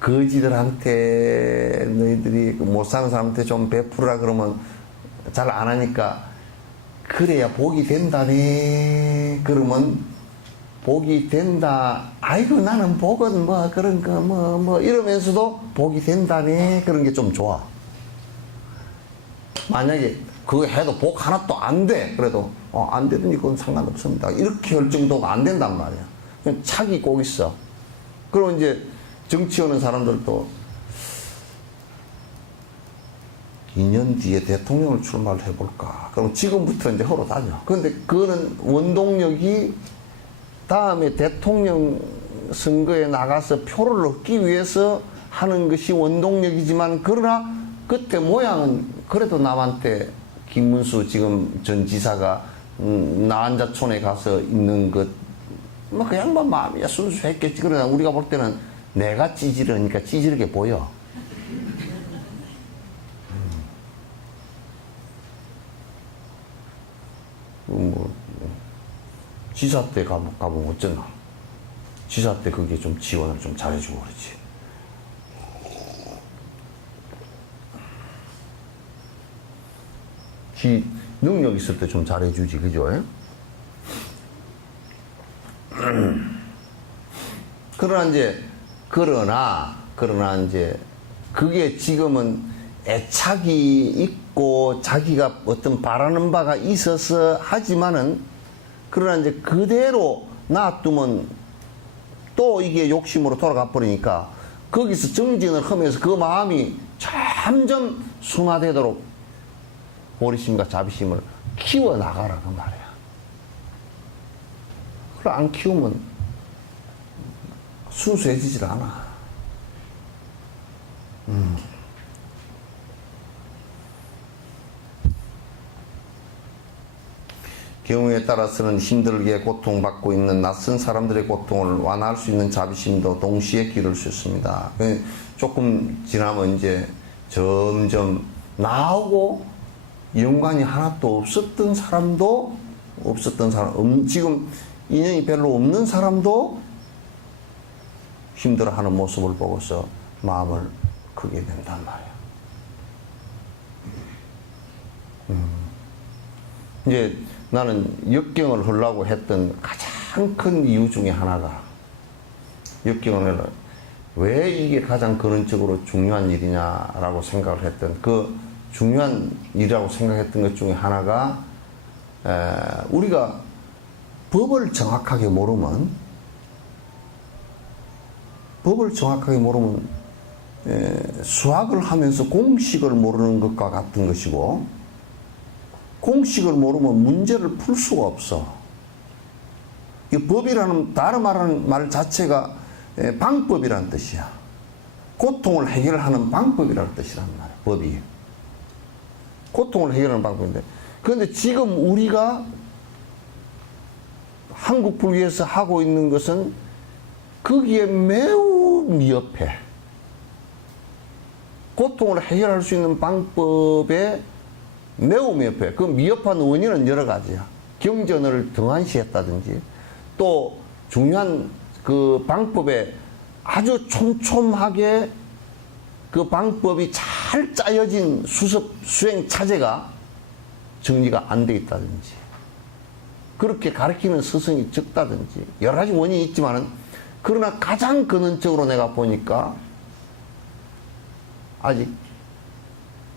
거지들한테 너희들이 못 사는 사람한테 좀 베풀으라 그러면 잘 안 하니까 그래야 복이 된다네. 그러면 복이 된다. 아이고 나는 복은 뭐 그런 거 뭐 이러면서도 복이 된다네. 그런 게 좀 좋아. 만약에 그거 해도 복 하나도 안 돼. 그래도 안 되더니 그건 상관없습니다. 이렇게 할 정도가 안 된단 말이야. 그냥 착이 꼭 있어. 그럼 이제 정치하는 사람들도 2년 뒤에 대통령을 출마를 해볼까. 그럼 지금부터 이제 하러 다녀. 그런데 그거는 원동력이 다음에 대통령 선거에 나가서 표를 얻기 위해서 하는 것이 원동력이지만 그러나 그때 모양은 그래도 남한테 김문수 지금 전 지사가 나한자촌에 가서 있는 것 뭐 그냥 뭐 마음이야 순수했겠지. 그러나 우리가 볼 때는 내가 찌질하니까 찌질하게 보여. 뭐 지사 때 가보면 어쩌나. 지사 때 그게 좀 지원을 좀 잘해주고 그렇지. 지 능력 있을 때 좀 잘해주지, 그죠? 그러나 이제 그게 지금은 애착이 있고 자기가 어떤 바라는 바가 있어서 하지만은 그러나 이제 그대로 놔두면 또 이게 욕심으로 돌아가 버리니까 거기서 정진을 하면서 그 마음이 점점 순화되도록 보리심과 자비심을 키워나가라 그 말이야. 자체를 안 키우면 순수해지질 않아. 경우에 따라서는 힘들게 고통받고 있는 낯선 사람들의 고통을 완화할 수 있는 자비심도 동시에 기를 수 있습니다. 조금 지나면 이제 점점 나하고 연관이 하나도 없었던 사람도 지금 인연이 별로 없는 사람도 힘들어하는 모습을 보고서 마음을 크게 된단 말이야. 이제 나는 역경을 하려고 했던 가장 큰 이유 중에 하나가, 역경을 왜 이게 가장 근원적으로 중요한 일이냐라고 생각을 했던, 그 중요한 일이라고 생각했던 것 중에 하나가, 우리가 법을 정확하게 모르면 수학을 하면서 공식을 모르는 것과 같은 것이고, 공식을 모르면 문제를 풀 수가 없어. 이 법이라는, 다른 말하는 말 자체가 방법이라는 뜻이야. 고통을 해결하는 방법이라는 뜻이란 말이야, 법이. 고통을 해결하는 방법인데. 그런데 지금 우리가 한국 불교에서 하고 있는 것은 거기에 매우 미흡해. 고통을 해결할 수 있는 방법에 매우 미흡해. 그 미흡한 원인은 여러 가지야. 경전을 등한시했다든지, 또 중요한 그 방법에 아주 촘촘하게 그 방법이 잘 짜여진 수행 차제가 정리가 안 돼 있다든지, 그렇게 가르치는 스승이 적다든지, 여러 가지 원인이 있지만은, 그러나 가장 근원적으로 내가 보니까 아직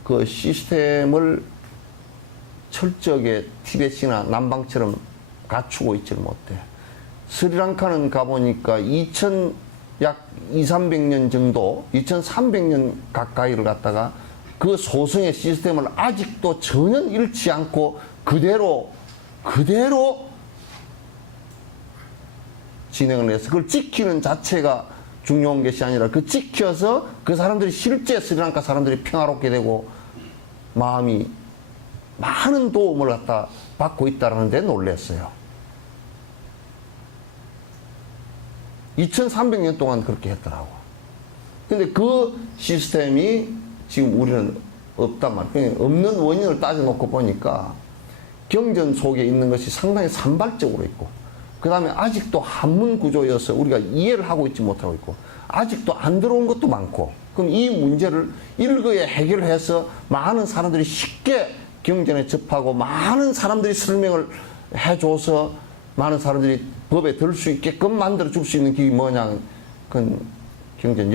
그 시스템을 철저하게 티벳이나 남방처럼 갖추고 있지를 못해. 스리랑카는 가보니까 약 2,300년 정도, 2,300년 가까이를 갖다가 그 소승의 시스템을 아직도 전혀 잃지 않고 그대로 진행을 해서 그걸 지키는 자체가 중요한 것이 아니라, 그 지켜서 그 사람들이 실제 스리랑카 사람들이 평화롭게 되고 마음이 많은 도움을 갖다 받고 있다는 데 놀랐어요. 2,300년 동안 그렇게 했더라고. 근데 그 시스템이 지금 우리는 없단 말이에요. 없는 원인을 따져놓고 보니까 경전 속에 있는 것이 상당히 산발적으로 있고, 그 다음에 아직도 한문 구조여서 우리가 이해를 하고 있지 못하고 있고, 아직도 안 들어온 것도 많고, 그럼 이 문제를 일거에 해결해서 많은 사람들이 쉽게 경전에 접하고 많은 사람들이 설명을 해줘서 많은 사람들이 법에 들 수 있게끔 만들어 줄 수 있는 길이 뭐냐, 그건 경전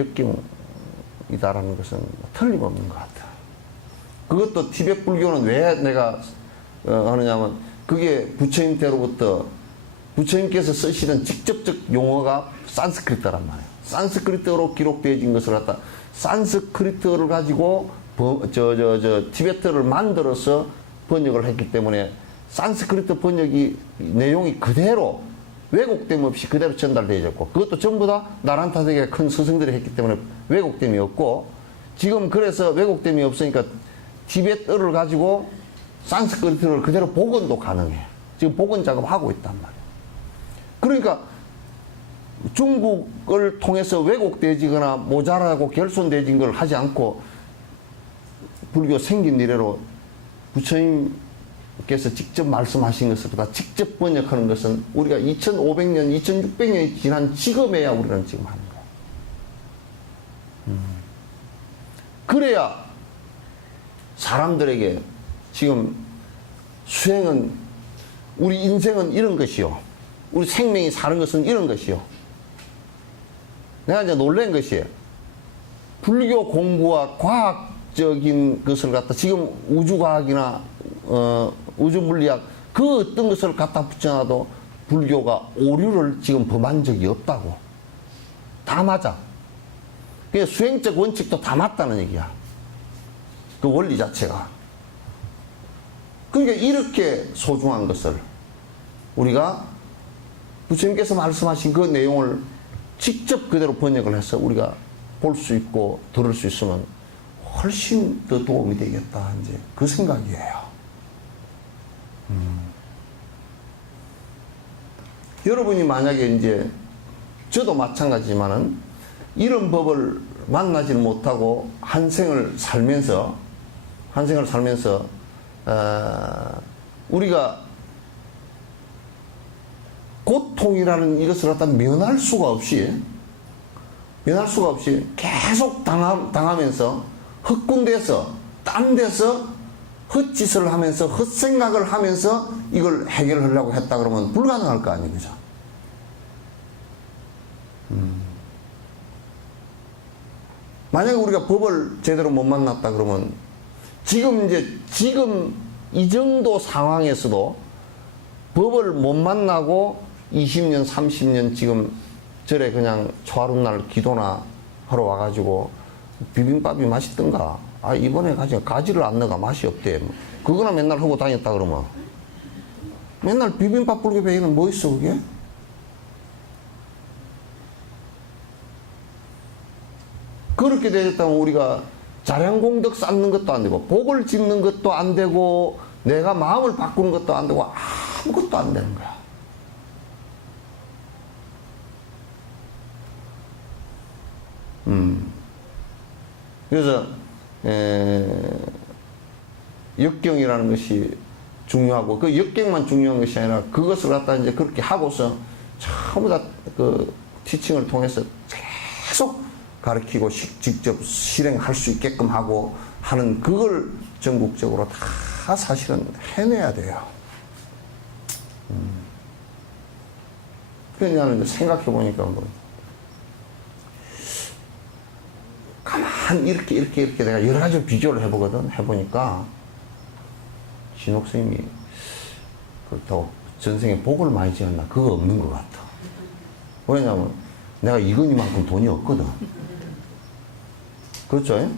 역경이다라는 것은 틀림없는 것 같아. 그것도 티벳 불교는 왜 내가 하느냐면, 그게 부처님 때로부터 부처님께서 쓰시던 직접적 용어가 산스크리트란 말이에요. 산스크리트어로 기록되어진 것을 갖다 산스크리트어를 가지고 티베트를 만들어서 번역을 했기 때문에 산스크리트 번역이 내용이 그대로 왜곡됨 없이 그대로 전달되어졌고, 그것도 전부 다 나란타되게 큰 스승들이 했기 때문에 왜곡됨이 없고, 지금 그래서 왜곡됨이 없으니까 티베트어를 가지고 산스크리트를 그대로 복원도 가능해. 지금 복원 작업하고 있단 말이에요. 그러니까 중국을 통해서 왜곡되지거나 모자라고 결손되진 걸 하지 않고, 불교 생긴 이래로 부처님께서 직접 말씀하신 것을 다 직접 번역하는 것은 우리가 2,500년, 2,600년이 지난 지금에야 우리는 지금 하는 거야. 그래야 사람들에게 지금 수행은, 우리 인생은 이런 것이요, 우리 생명이 사는 것은 이런 것이요. 내가 이제 놀란 것이에요. 불교 공부와 과학적인 것을 갖다 지금 우주과학이나 우주물리학 그 어떤 것을 갖다 붙여놔도 불교가 오류를 지금 범한 적이 없다고. 다 맞아. 그 수행적 원칙도 다 맞다는 얘기야. 그 원리 자체가. 그러니까 이렇게 소중한 것을 우리가 부처님께서 말씀하신 그 내용을 직접 그대로 번역을 해서 우리가 볼 수 있고 들을 수 있으면 훨씬 더 도움이 되겠다. 이제 그 생각이에요. 여러분이 만약에 이제 저도 마찬가지지만은 이런 법을 만나지는 못하고 한 생을 살면서 우리가 고통이라는 이것을 갖다 면할 수가 없이 계속 당하면서 헛군데서 딴 데서 헛짓을 하면서 헛생각을 하면서 이걸 해결하려고 했다 그러면 불가능할 거 아니에요. 그죠? 만약에 우리가 법을 제대로 못 만났다 그러면 지금 이 정도 상황에서도 법을 못 만나고 20년, 30년 지금 절에 그냥 초하룻날 기도나 하러 와가지고 비빔밥이 맛있던가? 아, 이번에 가지를 안 넣어가 맛이 없대. 그거나 맨날 하고 다녔다 그러면. 맨날 비빔밥 불고배기는 뭐 있어, 그게? 그렇게 되겠다면 우리가 자량공덕 쌓는 것도 안 되고, 복을 짓는 것도 안 되고, 내가 마음을 바꾸는 것도 안 되고, 아무것도 안 되는 거야. 그래서 역경이라는 것이 중요하고 그 역경만 중요한 것이 아니라 그것을 갖다 이제 그렇게 하고서 전부 다 그 티칭을 통해서 계속 가르치고 직접 실행할 수 있게끔 하고 하는 그걸 전국적으로 다 사실은 해내야 돼요. 그래서 나는 생각해 보니까 뭐 가만 이렇게 내가 여러 가지 비교를 해보거든. 해보니까 진옥 스님이 더 전생에 복을 많이 지었나 그거 없는 것 같아. 왜냐면 내가 이건희만큼 돈이 없거든. 그렇죠?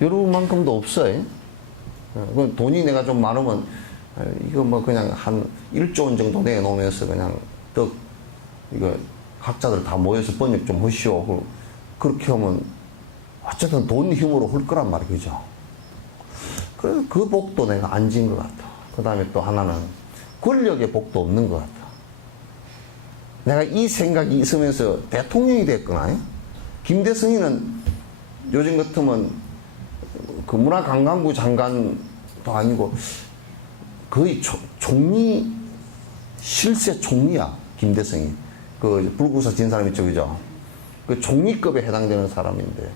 여러분만큼도 없어요. 돈이 내가 좀 많으면 이거 뭐 그냥 한 1조 원 정도 내놓으면서 그냥 더 이거 학자들 다 모여서 번역 좀 하시오. 그렇게 하면 어쨌든 돈 힘으로 할 거란 말이죠. 그죠? 그래서 그 복도 내가 안 진 것 같아. 그 다음에 또 하나는 권력의 복도 없는 것 같아. 내가 이 생각이 있으면서 대통령이 됐거나, 김대성이는 요즘 같으면 그 문화관광부 장관도 아니고 거의 총리, 실세 총리야, 김대성이. 그 불국사 진 사람이 쪽이죠. 그 총리급에 해당되는 사람인데,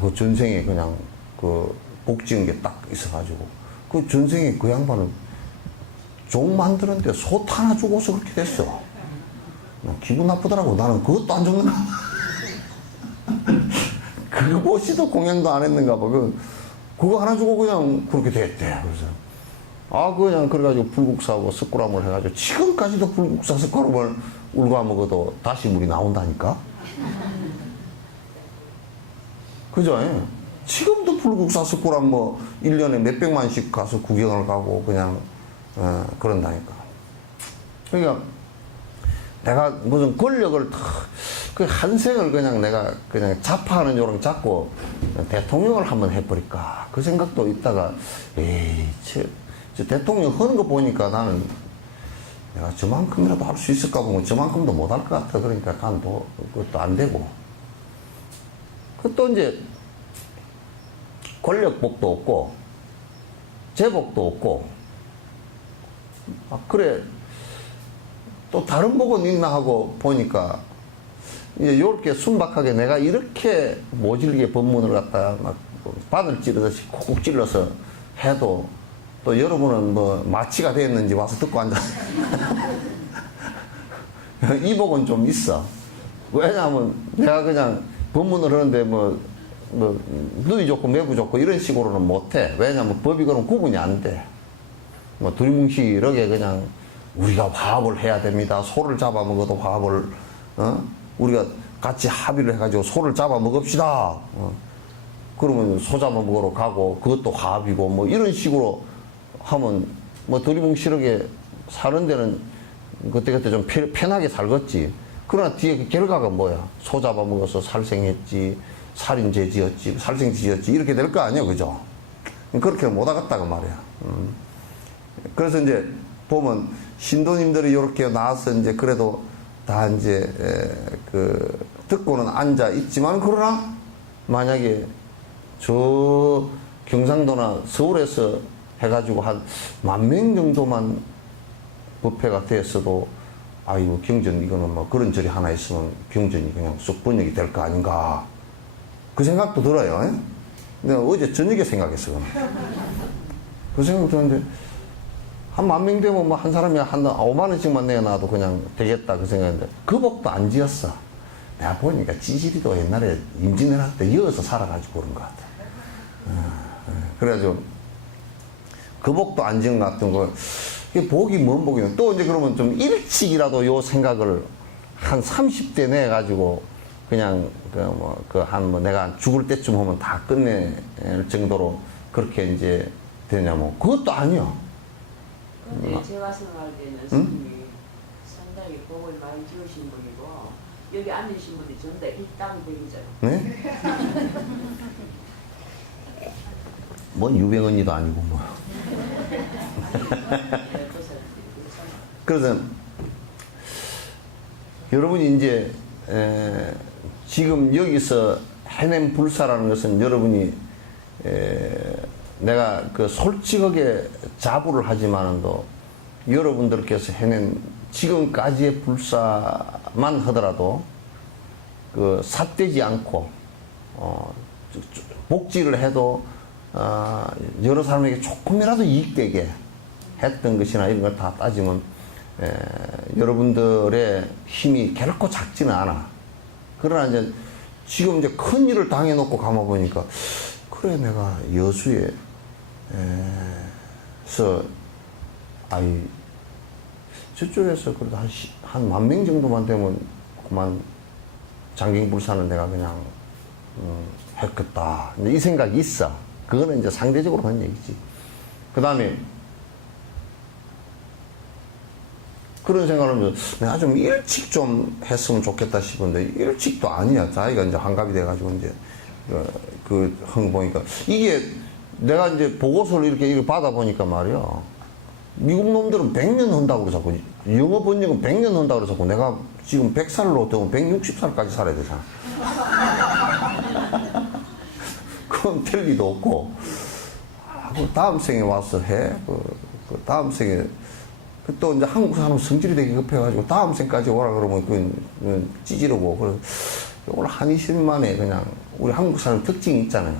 그 전생에 그냥 그 복 지은 게 딱 있어가지고, 그 전생에 그 양반은 종 만드는데 소 하나 주고서 그렇게 됐어. 기분 나쁘더라고. 나는 그것도 안 줬는가? 그거 보시도 공연도 안 했는가 봐. 그거 하나 주고 그냥 그렇게 됐대. 그래서. 그냥 그래가지고 불국사하고 석굴암을 해가지고 지금까지도 불국사 석굴암을 울고 먹어도 다시 물이 나온다니까? 그죠? 지금도 불국사 석굴암 뭐 1년에 몇백만씩 가서 구경을 가고 그냥 그런다니까. 그러니까 내가 무슨 권력을 그 한생을 그냥 내가 그냥 자파하는 요령 잡고 대통령을 한번 해버릴까 그 생각도 있다가 저 대통령 하는 거 보니까 나는 내가 저만큼이라도 할 수 있을까 보면 저만큼도 못 할 것 같아. 그러니까 간도 그것도 안 되고. 또 이제 권력복도 없고 제복도 없고 그래 또 다른 복은 있나 하고 보니까 이제 요렇게 순박하게 내가 이렇게 모질게 법문을 갖다가 막 바늘 찌르듯이 콕콕 찔러서 해도 또 여러분은 뭐 마취가 됐는지 와서 듣고 앉아. 이 복은 좀 있어. 왜냐하면 내가 그냥 법문을 하는데 뭐 누이 좋고 매부 좋고 이런 식으로는 못해. 왜냐하면 법이 그럼 구분이 안 돼. 뭐 두리뭉실하게 그냥 우리가 화합을 해야 됩니다. 소를 잡아먹어도 화합을 우리가 같이 합의를 해가지고 소를 잡아먹읍시다. 그러면 소 잡아먹으러 가고 그것도 화합이고 뭐 이런 식으로 하면 뭐 두리뭉실하게 사는 데는 그때그때 좀 편하게 살겠지. 그러나 뒤에 그 결과가 뭐야? 소 잡아먹어서 살생했지, 살인죄 지었지, 살생죄 지었지, 이렇게 될 거 아니야, 그죠? 그렇게 못 하겠다고 말이야. 그래서 이제 보면 신도님들이 이렇게 나와서 이제 그래도 다 이제 듣고는 앉아 있지만, 그러나 만약에 저 경상도나 서울에서 해가지고 한 10,000명 정도만 법회가 됐어도, 아이고, 경전, 이거는 뭐 그런 절이 하나 있으면 경전이 그냥 쑥 번역이 될 거 아닌가. 그 생각도 들어요. 내가 어제 저녁에 생각했어, 그건. 그 생각 들었는데, 한 10,000명 되면 뭐 한 사람이 한 5만원씩만 내놔도 그냥 되겠다, 그 생각인데, 그 복도 안 지었어. 내가 보니까 찌질이도 옛날에 임진왜란 할 때 이어서 살아가지고 그런 것 같아. 그래가지고, 그 복도 안 지은 것 같은 거, 이게 복이 뭔 복이냐. 또 이제 그러면 좀 일찍이라도 요 생각을 한 30대 내가지고 그냥 내가 죽을 때쯤 하면 다 끝낼 정도로 그렇게 이제 되냐면 그것도 아니야. 근데 제가 생각할 때는 스님이 상당히 복을 많이 지으신 분이고 여기 앉으신 분이 전부 다 일당백이잖아. 네? 뭔 유병언니도 아니고 뭐. 그래서 여러분이 이제 지금 여기서 해냄 불사라는 것은 여러분이 내가 그 솔직하게 자부를 하지만도 여러분들께서 해낸 지금까지의 불사만 하더라도 그 삿되지 않고 복지를 해도 여러 사람에게 조금이라도 이익되게 했던 것이나 이런 걸 다 따지면 여러분들의 힘이 결코 작지는 않아. 그러나 이제 지금 이제 큰 일을 당해놓고 감아보니까 그래 내가 여수에서 저쪽에서 그래도 한 10,000명 정도만 되면 그만 장경불사는 내가 그냥 했겠다. 이 생각이 있어. 그거는 이제 상대적으로 한 얘기지. 그 다음에 그런 생각을 하면 내가 좀 일찍 좀 했으면 좋겠다 싶은데 일찍도 아니야. 자기가 이제 환갑이 돼가지고 이제 한 보니까 이게 내가 이제 보고서를 이렇게 받아보니까 말이야. 미국 놈들은 100년 한다고 그래서 자꾸 영어 번역은 100년 한다고 그래서 자꾸 내가 지금 100살로 되면 160살까지 살아야 되잖아. 그건 될 리도 없고 다음 생에 와서 해. 그 다음 생에 또 이제 한국 사람 성질이 되게 급해가지고 다음 생까지 오라 그러면 그건 찌지르고 그래서 이걸 한 20년 만에 그냥 우리 한국 사람 특징이 있잖아요.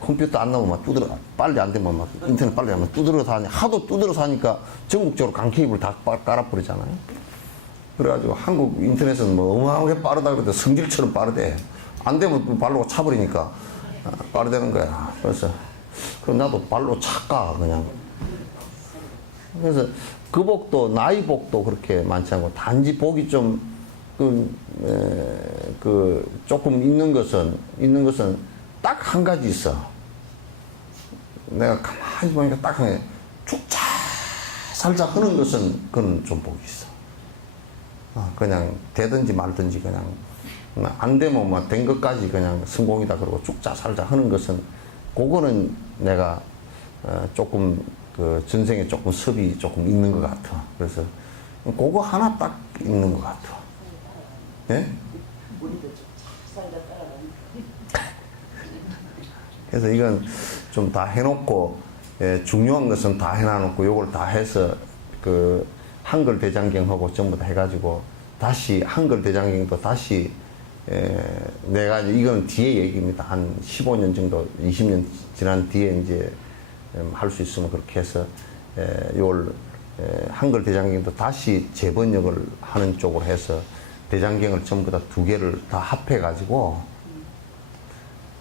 컴퓨터 안 나오면 막 두드러 빨리 안 되면 막 인터넷 빨리 하면 두드러서 하니 하도 두드러서 하니까 전국적으로 강 케이블 다 깔아버리잖아요. 그래가지고 한국 인터넷은 뭐 어마어마하게 빠르다 그래도 성질처럼 빠르대. 안 되면 발로 차버리니까 빠르다는 거야. 그래서 그럼 나도 발로 차까 그냥. 그래서 그 복도 나이 복도 그렇게 많지 않고 단지 복이 좀 조금 있는 것은 딱 한 가지 있어. 내가 가만히 보니까 딱 한 게 죽자 살자 하는 것은 그건 좀 복이 있어. 그냥 되든지 말든지 그냥 안 되면 뭐 된 것까지 그냥 성공이다 그러고 죽자 살자 하는 것은 그거는 내가 조금 그 전생에 조금 섭이 조금 있는 것 같아. 그래서 그거 하나 딱 있는 것 같아. 예? 우리도 좀 살다 따라가니까. 그래서 이건 좀 다 해놓고 중요한 것은 다 해놔놓고 요걸 다 해서 그 한글 대장경하고 전부 다 해가지고 다시 한글 대장경도 다시 내가 이건 뒤에 얘기입니다. 한 15년 정도 20년 지난 뒤에 이제 할 수 있으면 그렇게 해서 요걸 한글 대장경도 다시 재번역을 하는 쪽으로 해서 대장경을 전부 다 2개를 다 합해가지고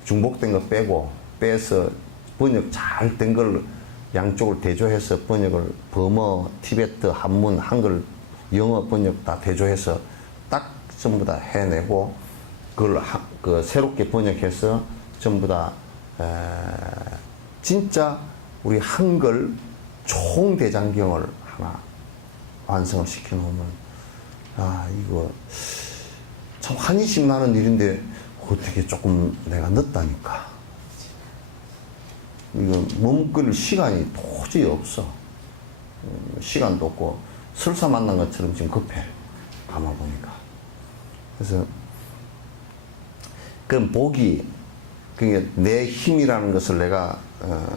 중복된 거 빼서 번역 잘 된 걸 양쪽을 대조해서 번역을 버머, 티베트, 한문, 한글, 영어 번역 다 대조해서 딱 전부 다 해내고 그걸 새롭게 번역해서 전부 다 진짜 우리 한글 총대장경을 하나 완성을 시켜놓으면, 아, 이거 참 한이심 나는 일인데, 어떻게 조금 내가 늦다니까. 이거 머뭇거릴 시간이 도저히 없어. 시간도 없고, 설사 만난 것처럼 지금 급해. 가만보니까. 그래서, 그럼 복이, 그게 내 힘이라는 것을 내가,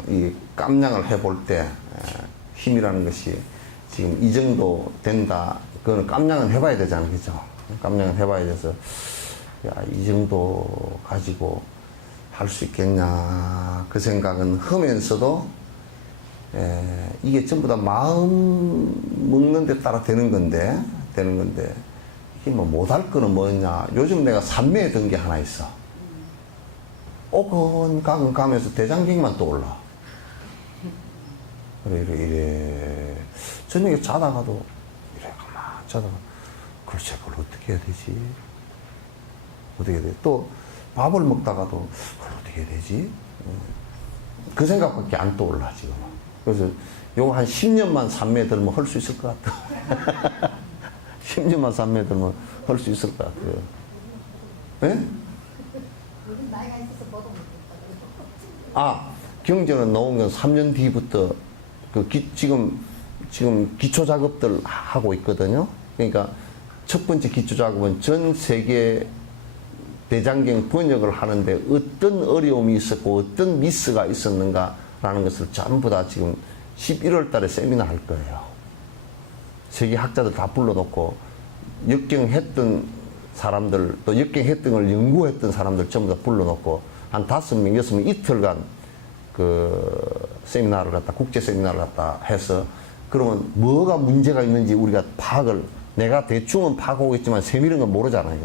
이 깜냥을 해볼 때, 힘이라는 것이 지금 이 정도 된다. 그거는 깜냥은 해봐야 되잖아. 그죠? 깜냥은 해봐야 돼서, 야, 이 정도 가지고 할 수 있겠냐. 그 생각은 하면서도, 이게 전부 다 마음 먹는 데 따라 되는 건데, 이게 뭐 못할 거는 뭐냐. 요즘 내가 산매에 든 게 하나 있어. 오건가건 가면서 대장경만 떠올라. 이래. 저녁에 자다가도, 이래, 가만 자다가, 글쎄, 그걸 어떻게 해야 되지? 어떻게 해야 돼? 또, 밥을 먹다가도, 그걸 어떻게 해야 되지? 그 생각밖에 안 떠올라, 지금. 그래서, 요거 한 10년만 산매 들면 할 수 있을 것 같아. 10년만 산매 들면 할 수 있을 것 같아요. 예? 우리 나이가 있어서 보도 못했다. 아, 경제는 나온 건 3년 뒤부터 지금 기초 작업들 하고 있거든요. 그러니까 첫 번째 기초 작업은 전 세계 대장경 번역을 하는데 어떤 어려움이 있었고 어떤 미스가 있었는가라는 것을 전부 다 지금 11월 달에 세미나 할 거예요. 세계 학자들 다 불러놓고 역경했던 사람들, 또 역경했던 걸 연구했던 사람들 전부 다 불러놓고 한 5명, 6명 이틀간 그 세미나를 갖다, 국제 세미나를 갖다 해서 그러면 뭐가 문제가 있는지 우리가 파악을, 내가 대충은 파악하고 있지만 세밀한 건 모르잖아요.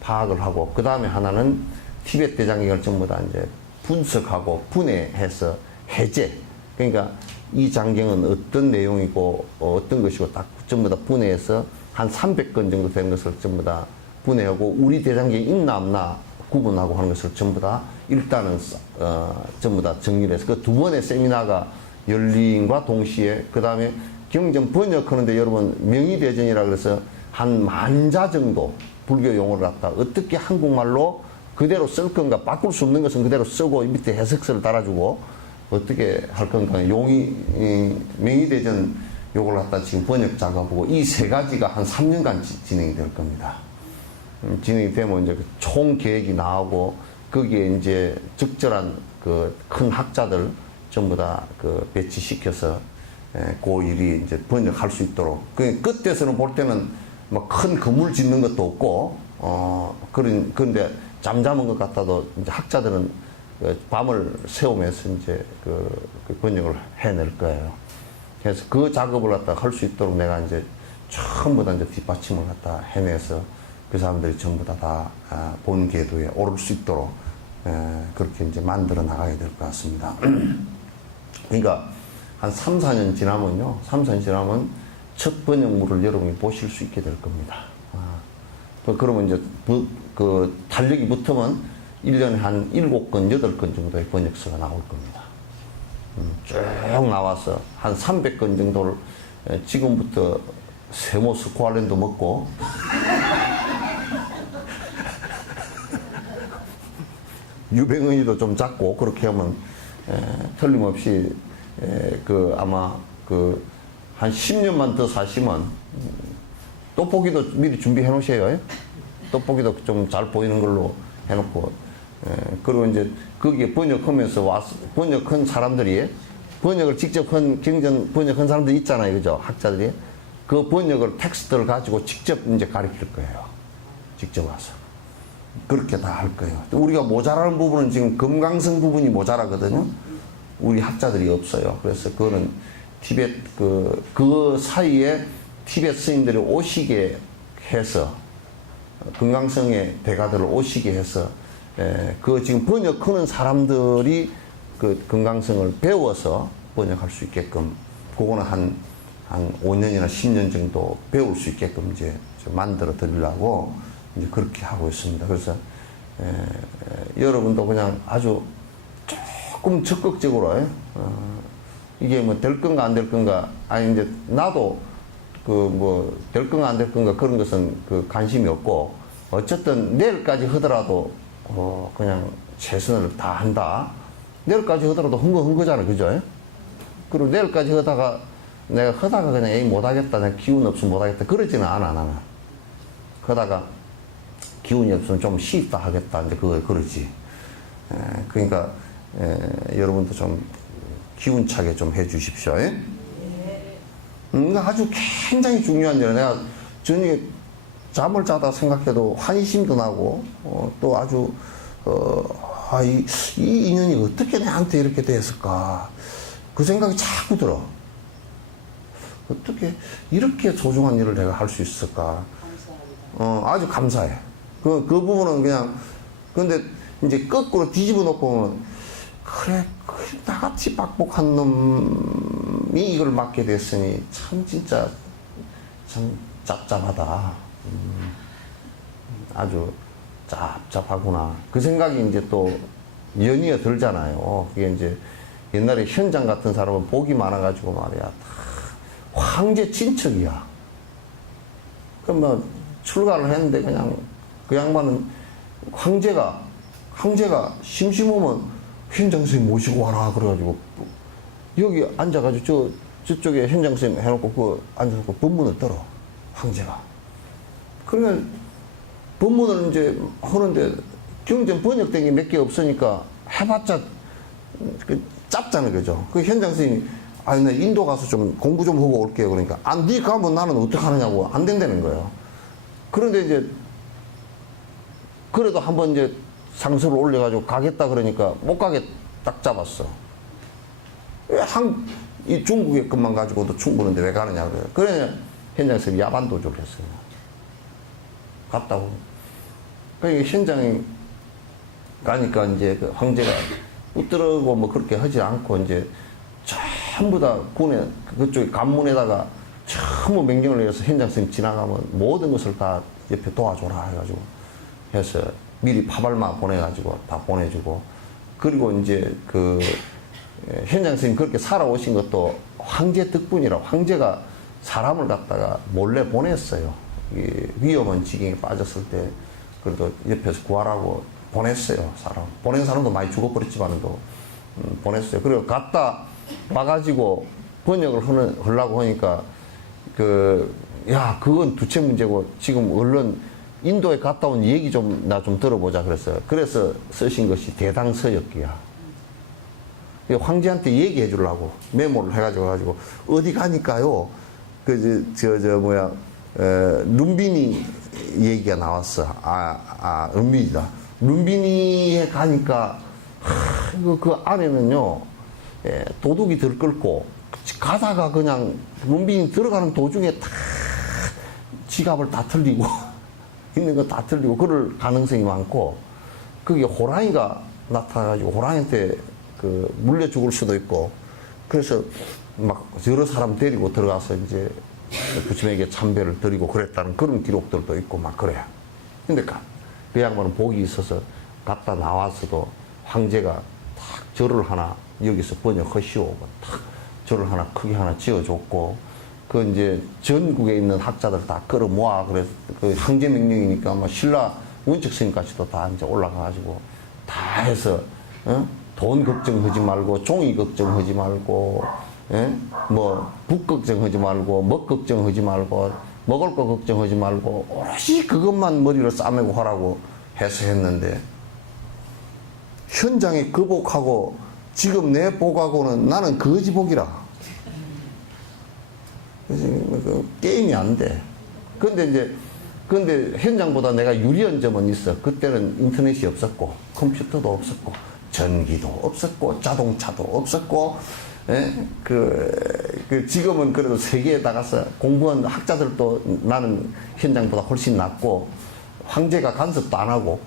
파악을 하고, 그 다음에 하나는 티베트 대장경을 전부 다 이제 분석하고 분해해서 해제. 그러니까 이 장경은 어떤 내용이고 어떤 것이고 딱 전부 다 분해해서 한 300건 정도 되는 것을 전부 다 분해하고 우리 대장경이 있나 없나 구분하고 하는 것을 전부 다 일단은 전부 다 정리를 해서 그 두 번의 세미나가 열림과 동시에 그 다음에 경전 번역하는데 여러분 명의대전이라 그래서 한 10,000자 정도 불교 용어를 갖다 어떻게 한국말로 그대로 쓸 건가, 바꿀 수 없는 것은 그대로 쓰고 밑에 해석서를 달아주고 어떻게 할 건가, 명의대전 요걸 갖다 지금 번역 작업하고 이 세 가지가 한 3년간 진행이 될 겁니다. 진행이 되면 이제 그 총 계획이 나오고 거기에 이제 적절한 그 큰 학자들 전부 다 그 배치시켜서 그 일이 이제 번역할 수 있도록. 그 끝에서는 볼 때는 뭐 큰 건물 짓는 것도 없고 그런데 잠잠한 것 같아도 이제 학자들은 그 밤을 새우면서 이제 그 번역을 해낼 거예요. 그래서 그 작업을 갖다 할 수 있도록 내가 이제 전부 다 이제 뒷받침을 갖다 해내서 그 사람들이 전부 다 본 궤도에 오를 수 있도록 그렇게 이제 만들어 나가야 될 것 같습니다. 그러니까 한 3, 4년 지나면요. 3, 4년 지나면 첫 번역물을 여러분이 보실 수 있게 될 겁니다. 그러면 이제 그 달력이 붙으면 1년에 한 7건, 8건 정도의 번역서가 나올 겁니다. 쭉 나와서 한 300건 정도를 지금부터 세모 스코알렌도 먹고 유병은이도 좀 작고 그렇게 하면 틀림없이 아마 한 10년만 더 사시면 떡볶이도 미리 준비해 놓으세요. 떡볶이도 좀 잘 보이는 걸로 해놓고 그리고 이제 거기에 번역하면서 와서 번역한 사람들이 번역을 직접 한 경전 번역한 사람들이 있잖아요. 그죠? 학자들이 그 번역을 텍스트를 가지고 직접 이제 가르칠 거예요. 직접 와서. 그렇게 다 할 거예요. 우리가 모자라는 부분은 지금 금강성 부분이 모자라거든요. 우리 학자들이 없어요. 그래서 그거는 티베트 그 사이에 티베트 스님들이 오시게 해서 금강성의 대가들을 오시게 해서 그 지금 번역하는 사람들이 그 금강성을 배워서 번역할 수 있게끔 그거는 한 5년이나 10년 정도 배울 수 있게끔 이제 만들어 드리려고 이제 그렇게 하고 있습니다. 그래서 여러분도 그냥 아주 조금 적극적으로 이게 뭐 될 건가 안 될 건가, 아니 이제 나도 그 뭐 될 건가 안 될 건가 그런 것은 그 관심이 없고 어쨌든 내일까지 하더라도 그냥 최선을 다한다. 내일까지 하더라도 한 거잖아, 그죠? 그리고 내일까지 하다가 내가 하다가 그냥 에이 못하겠다, 내가 기운 없으면 못하겠다 그러지는 않아 나는. 하다가 기운이 없으면 좀 쉬다 하겠다 이제 그러지. 그러니까 여러분도 좀 기운차게 좀 해주십시오. 아주 굉장히 중요한 일이야. 내가 저녁에 잠을 자다 생각해도 환심도 나고 또 아주 이 인연이 어떻게 나한테 이렇게 됐을까 그 생각이 자꾸 들어. 어떻게 이렇게 소중한 일을 내가 할 수 있을까. 감사합니다. 아주 감사해. 그 부분은 그냥 근데 이제 거꾸로 뒤집어 놓고 보면 그래 나같이 빡복한 놈이 이걸 맡게 됐으니 참 진짜 참 짭짭하다. 아주 짭짭하구나. 그 생각이 이제 또 연이어 들잖아요. 그게 이제 옛날에 현장 같은 사람은 복이 많아가지고 말이야. 다 황제 친척이야. 그럼 뭐 출가를 했는데 그냥 그 양반은 황제가 심심하면 현장 선생님 모시고 와라 그래가지고 여기 앉아가지고 저쪽에 현장 선생님 해놓고 그 앉아서 법문을 들어 황제가. 그러면 법문을 이제 하는데 경전 번역된 게 몇 개 없으니까 해봤자 그 짧잖아, 그죠? 그 현장 선생님이 나 인도 가서 좀 공부 좀 하고 올게요. 그러니까 네 가면 나는 어떡하느냐고 안 된다는 거예요. 그런데 이제 그래도 한번 이제 상서를 올려가지고 가겠다 그러니까 못 가게 딱 잡았어. 이 중국의 것만 가지고도 충분한데 왜 가느냐 그래요. 그래 현장에서 야반 도주를 했어요. 갔다고. 그러니까 현장에 가니까 이제 그 황제가 붙들고 뭐 그렇게 하지 않고 이제 전부 다 군에 그쪽에 관문에다가 전부 명령을 내려서 현장 선생님 지나가면 모든 것을 다 옆에 도와줘라 해가지고 해서 미리 파발마 보내가지고 다 보내주고 그리고 이제 그 현장 선생님 그렇게 살아오신 것도 황제 덕분이라 황제가 사람을 갖다가 몰래 보냈어요. 위험한 지경에 빠졌을 때 그래도 옆에서 구하라고 보냈어요. 보낸 사람도 많이 죽어버렸지만도 보냈어요. 그리고 갔다 와가지고 번역을 하려고 하니까 그건 두째 문제고 지금 얼른 인도에 갔다 온 얘기 나 좀 들어보자 그랬어요. 그래서 쓰신 것이 대당서역기야. 황제한테 얘기해 주려고 메모를 해가지고 어디 가니까요. 룸비니 얘기가 나왔어. 룸비니다. 룸비니에 가니까 그 안에는요 도둑이 들끓고 가다가 그냥 룸비니 들어가는 도중에 다 지갑을 다 틀리고 있는 거 다 틀리고 그럴 가능성이 많고 그게 호랑이가 나타나가지고 호랑이한테 물려 죽을 수도 있고 그래서 막 여러 사람 데리고 들어가서 이제 부처님에게 참배를 드리고 그랬다는 그런 기록들도 있고 막 그래. 근데 그 양반은 복이 있어서 갔다 나왔어도 황제가 탁 절을 하나 여기서 번역하시오. 탁 절을 하나 크게 하나 지어줬고 그 이제 전국에 있는 학자들 다 끌어 모아 그래서 그 황제 명령이니까 아마 신라 원칙 스님까지도 다 이제 올라가가지고 다 해서 돈 걱정하지 말고 종이 걱정하지 말고 뭐 국 걱정하지 말고 먹 걱정하지 말고 먹을 거 걱정하지 말고 오롯이 그것만 머리를 싸매고 하라고 해서 했는데 현장에 그 복하고 지금 내 복하고는 나는 거지복이라. 그래서 게임이 안 돼. 근데 현장보다 내가 유리한 점은 있어. 그때는 인터넷이 없었고 컴퓨터도 없었고 전기도 없었고 자동차도 없었고 지금은 그래도 세계에 나가서 공부한 학자들도 나는 현장보다 훨씬 낫고 황제가 간섭도 안 하고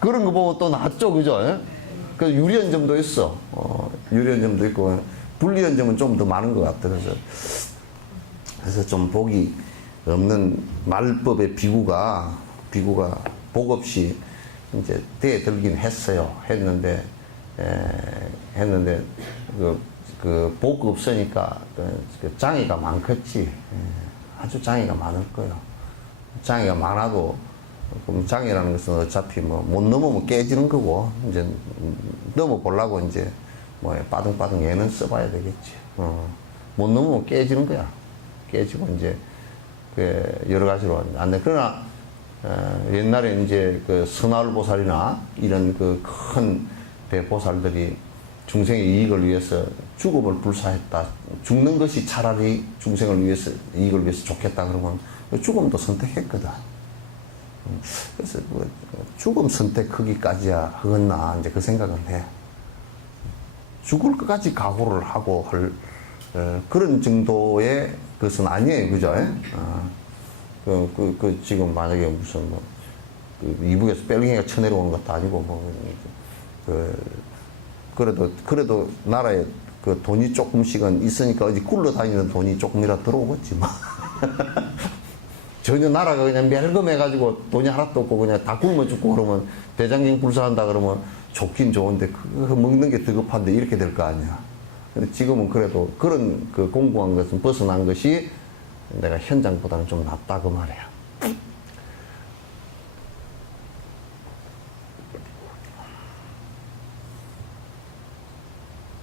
그런 거 보고 또 낫죠, 그죠? 그래서 유리한 점도 있어. 유리한 점도 있고 불리한 점은 좀 더 많은 것 같아. 그래서 좀 복이 없는 말법의 비구가 복 없이 이제 대들긴 했어요. 했는데 그 복 없으니까 그 장애가 많겠지. 아주 장애가 많을 거예요. 장애가 많아도 그럼 장애라는 것은 어차피 뭐 못 넘으면 깨지는 거고 이제 넘어보려고 이제 뭐 빠둥빠둥 애는 써봐야 되겠지. 못 넘으면 깨지는 거야. 깨지고 이제 그 여러 가지로 안 돼. 그러나 옛날에 이제 그 선하울 보살이나 이런 그 큰 대보살들이 중생의 이익을 위해서 죽음을 불사했다. 죽는 것이 차라리 중생을 위해서, 이익을 위해서 좋겠다. 그러면 죽음도 선택했거든. 그래서 뭐 죽음 선택하기까지야 하겠나, 이제 그 생각은 해. 죽을 것까지 각오를 하고 할 그런 정도의 것은 아니에요. 그죠? 지금 만약에 무슨 뭐, 이북에서 뺄갱이가 쳐내려오는 것도 아니고, 뭐, 그래도 나라에 그 돈이 조금씩은 있으니까 어디 굴러다니는 돈이 조금이라도 들어오겠지, 뭐. 전혀 나라가 그냥 멸검해가지고 돈이 하나도 없고 그냥 다 굶어 죽고 그러면 대장경 불사한다 그러면 좋긴 좋은데 그거 먹는 게 더 급한데 이렇게 될 거 아니야. 근데 지금은 그래도 그런 그 공부한 것은 벗어난 것이 내가 현장보다는 좀 낫다 그 말이야.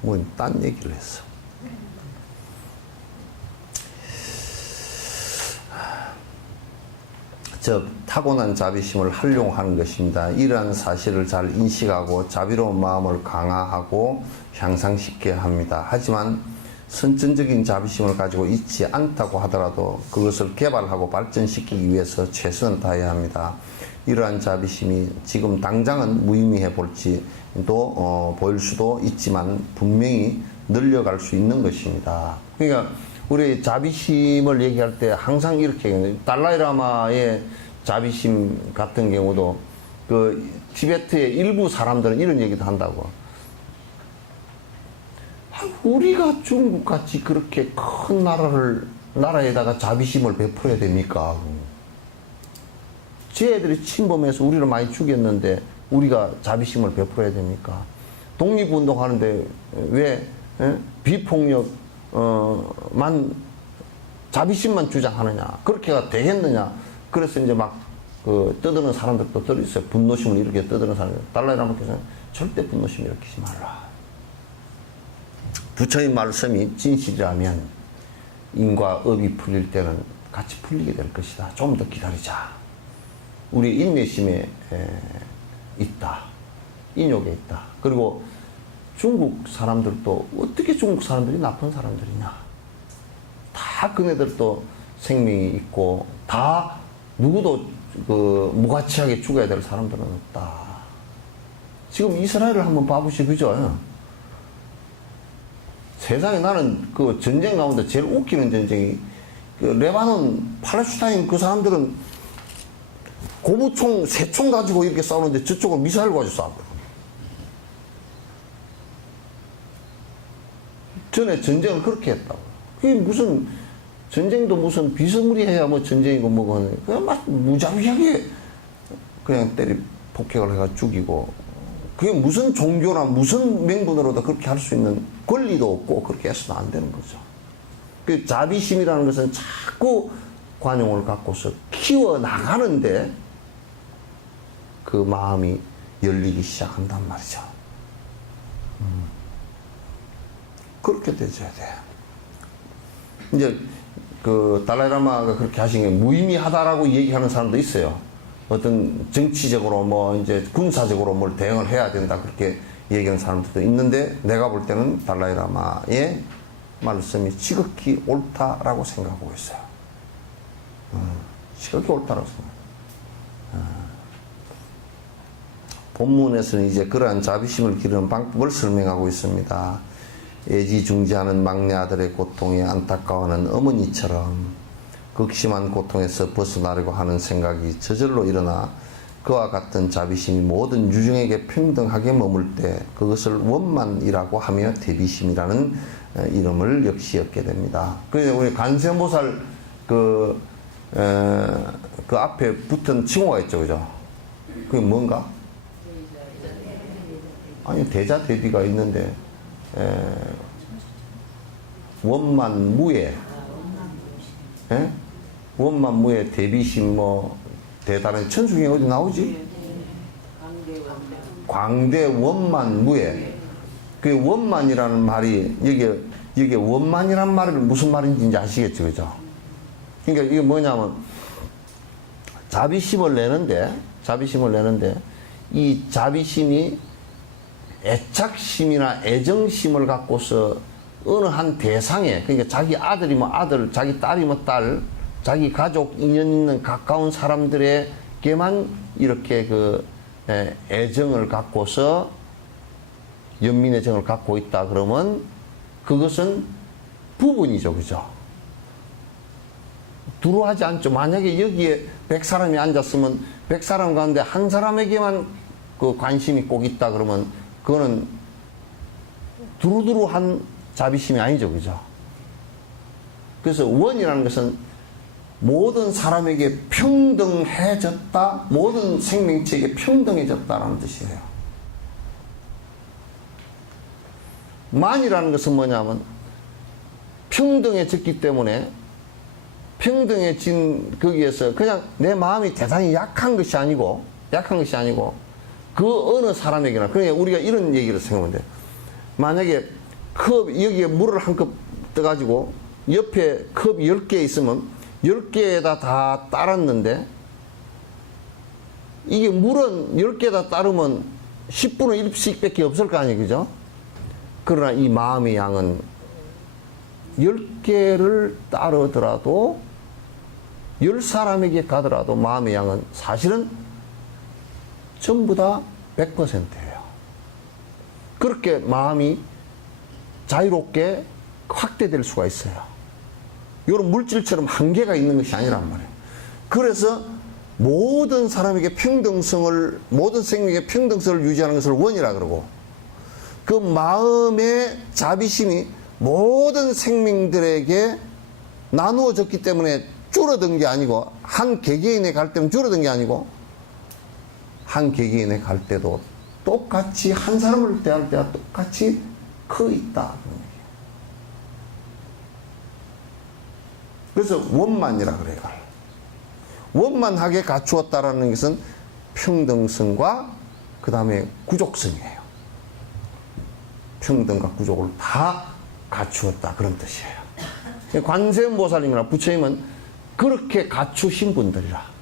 뭐 딴 얘기를 했어. 저 타고난 자비심을 활용하는 것입니다. 이러한 사실을 잘 인식하고 자비로운 마음을 강화하고 향상시켜야 합니다. 하지만 선천적인 자비심을 가지고 있지 않다고 하더라도 그것을 개발하고 발전시키기 위해서 최선을 다해야 합니다. 이러한 자비심이 지금 당장은 무의미해 볼지도 보일 수도 있지만 분명히 늘려갈 수 있는 것입니다. 그러니까 우리 자비심을 얘기할 때 항상 이렇게 얘기해요. 달라이라마의 자비심 같은 경우도 그 티베트의 일부 사람들은 이런 얘기도 한다고. 우리가 중국같이 그렇게 큰 나라에다가 자비심을 베풀어야 됩니까? 쟤들이 침범해서 우리를 많이 죽였는데 우리가 자비심을 베풀어야 됩니까? 독립운동하는데 왜 비폭력 자비심만 주장하느냐? 그렇게가 되겠느냐? 그래서 이제 막 떠드는 사람들도 들어있어요. 분노심을 이렇게 떠드는 사람들. 달라이라마께서는 절대 분노심 일으키지 말라. 부처의 말씀이 진실이라면 인과 업이 풀릴 때는 같이 풀리게 될 것이다. 좀 더 기다리자. 우리 인내심에 있다. 인욕에 있다. 그리고 중국 사람들도 어떻게 중국 사람들이 나쁜 사람들이냐. 다 그네들도 생명이 있고 다 누구도 무가치하게 죽어야 될 사람들은 없다. 지금 이스라엘을 한번 봐보시죠. 그죠? 세상에 나는 그 전쟁 가운데 제일 웃기는 전쟁이 레바논, 팔레스타인 그 사람들은 고무총 3총 가지고 이렇게 싸우는데 저쪽은 미사일 가지고 싸우고. 전에 전쟁을 그렇게 했다고. 그게 무슨, 전쟁도 무슨 비스무리해야 뭐 전쟁이고 뭐고, 그냥 막 무자비하게 그냥 폭격을 해가 죽이고, 그게 무슨 종교나 무슨 명분으로도 그렇게 할 수 있는 권리도 없고 그렇게 해서는 안 되는 거죠. 그 자비심이라는 것은 자꾸 관용을 갖고서 키워나가는데 그 마음이 열리기 시작한단 말이죠. 그렇게 되줘야 돼. 이제 그 달라이라마가 그렇게 하신 게 무의미하다라고 얘기하는 사람도 있어요. 어떤 정치적으로 뭐 이제 군사적으로 뭘 대응을 해야 된다 그렇게 얘기하는 사람들도 있는데 내가 볼 때는 달라이라마의 말씀이 지극히 옳다라고 생각하고 있어요. 지극히 옳다라고 생각해요. 본문에서는 이제 그러한 자비심을 기르는 방법을 설명하고 있습니다. 애지중지하는 막내 아들의 고통에 안타까워하는 어머니처럼 극심한 고통에서 벗어나려고 하는 생각이 저절로 일어나 그와 같은 자비심이 모든 유중에게 평등하게 머물 때 그것을 원만이라고 하며 대비심이라는 이름을 역시 얻게 됩니다. 그래서 우리 간세음보살 그 앞에 붙은 칭호가 있죠, 그죠? 그게 뭔가? 아니, 대자 대비가 있는데, 원만무예, 예? 원만무예 대비심 뭐 대단한 천중에 어디 나오지? 광대 원만무예. 그 원만이라는 말이 여기 원만이라는 말이 무슨 말인지 이제 아시겠죠, 그죠? 그러니까 이게 뭐냐면 자비심을 내는데 이 자비심이 애착심이나 애정심을 갖고서 어느 한 대상에, 그러니까 자기 아들이면 아들, 자기 딸이면 딸, 자기 가족 인연 있는 가까운 사람들에게만 이렇게 그 애정을 갖고서 연민의 정을 갖고 있다 그러면 그것은 부분이죠, 그죠? 두루 하지 않죠. 만약에 여기에 100사람이 앉았으면 100사람 가운데 한 사람에게만 그 관심이 꼭 있다 그러면 그거는 두루두루한 자비심이 아니죠, 그죠? 그래서 원이라는 것은 모든 사람에게 평등해졌다, 모든 생명체에게 평등해졌다라는 뜻이에요. 만이라는 것은 뭐냐면 평등해졌기 때문에 평등해진 거기에서 그냥 내 마음이 대단히 약한 것이 아니고 그 어느 사람에게나, 그러니까 우리가 이런 얘기를 생각하면 돼요. 만약에 컵 여기에 물을 한 컵 떠가지고 옆에 컵 10개 있으면 10개에다 다 따랐는데 이게 물은 10개다 따르면 10분의 1씩밖에 없을 거 아니에요, 그죠? 그러나 이 마음의 양은 10개를 따르더라도 10사람에게 가더라도 마음의 양은 사실은 전부 다 100%예요. 그렇게 마음이 자유롭게 확대될 수가 있어요. 이런 물질처럼 한계가 있는 것이 아니란 말이에요. 그래서 모든 사람에게 평등성을, 모든 생명에게 평등성을 유지하는 것을 원이라 그러고, 그 마음의 자비심이 모든 생명들에게 나누어졌기 때문에 줄어든 게 아니고, 한 개개인의 갈 때는 줄어든 게 아니고, 한 개개인의 갈 때도 똑같이 한 사람을 대할 때와 똑같이 커 있다. 그래서 원만이라 그래요. 원만하게 갖추었다라는 것은 평등성과 그 다음에 구족성이에요. 평등과 구족을 다 갖추었다, 그런 뜻이에요. 관세음보살님이나 부처님은 그렇게 갖추신 분들이라.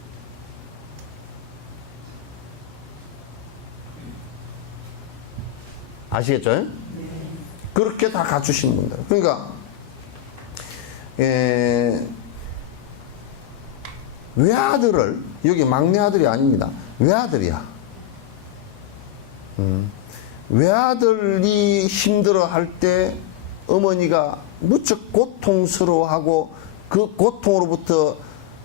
아시겠죠? 네. 그렇게 다 갖추신 분들. 그러니까 외아들을, 여기 막내 아들이 아닙니다. 외아들이야. 외아들이 힘들어 할 때 어머니가 무척 고통스러워하고 그 고통으로부터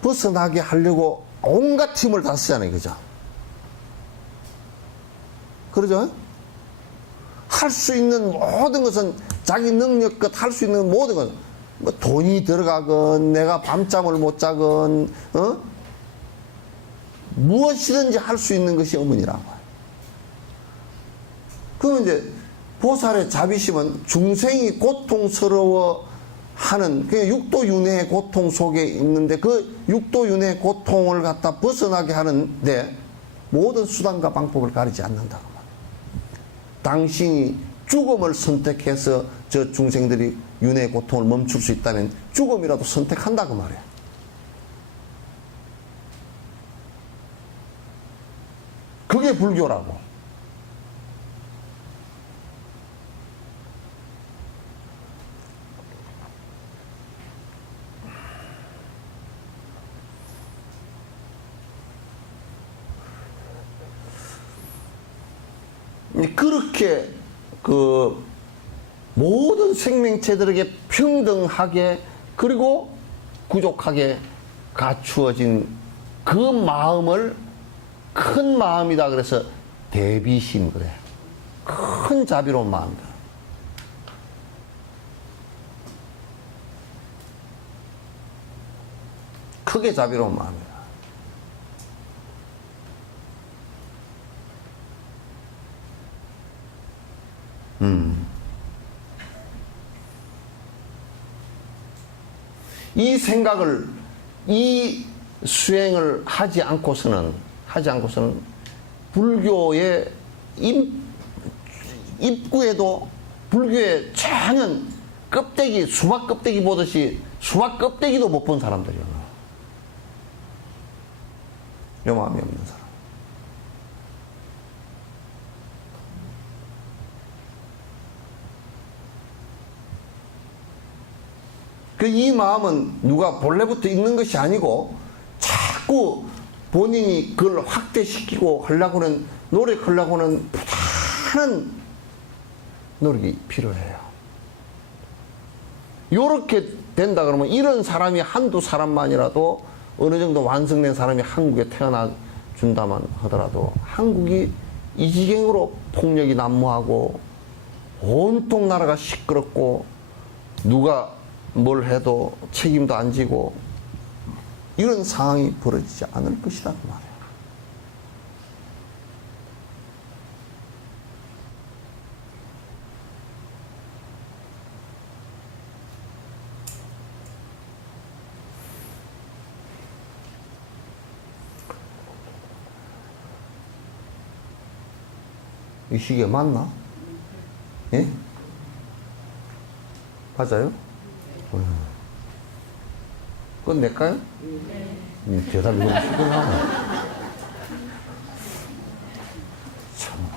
벗어나게 하려고 온갖 힘을 다 쓰잖아요, 그죠? 그러죠? 할 수 있는 모든 것은 자기 능력껏 할 수 있는 모든 것은 뭐 돈이 들어가건 내가 밤잠을 못 자건 무엇이든지 할 수 있는 것이 어머니라고. 그러면 이제 보살의 자비심은 중생이 고통스러워하는 그 육도윤회의 고통 속에 있는데 그 육도윤회의 고통을 갖다 벗어나게 하는데 모든 수단과 방법을 가리지 않는다고 말이에요. 당신이 죽음을 선택해서 저 중생들이 윤회의 고통을 멈출 수 있다면 죽음이라도 선택한다고 말이에요. 그게 불교라고. 그렇게 그 모든 생명체들에게 평등하게 그리고 구족하게 갖추어진 그 마음을 큰 마음이다 그래서 대비심 그래. 큰 자비로운 마음이다. 크게 자비로운 마음이다. 이 생각을, 이 수행을 하지 않고서는 불교의 입구에도 불교의 전혀 껍데기, 수박 껍데기 보듯이 수박 껍데기도 못 본 사람들이요. 요 마음이 없는 사람. 이 마음은 누가 본래부터 있는 것이 아니고 자꾸 본인이 그걸 확대시키고 하려고는 노력하려고는 부단한 노력이 필요해요. 요렇게 된다 그러면 이런 사람이 한두 사람만이라도 어느 정도 완성된 사람이 한국에 태어나 준다만 하더라도 한국이 이 지경으로 폭력이 난무하고 온통 나라가 시끄럽고 누가 뭘 해도 책임도 안 지고 이런 상황이 벌어지지 않을 것이라고 말해요. 이 시계 맞나? 예? 맞아요? 그건 내까요? 대답이 너무 시원하네. 참.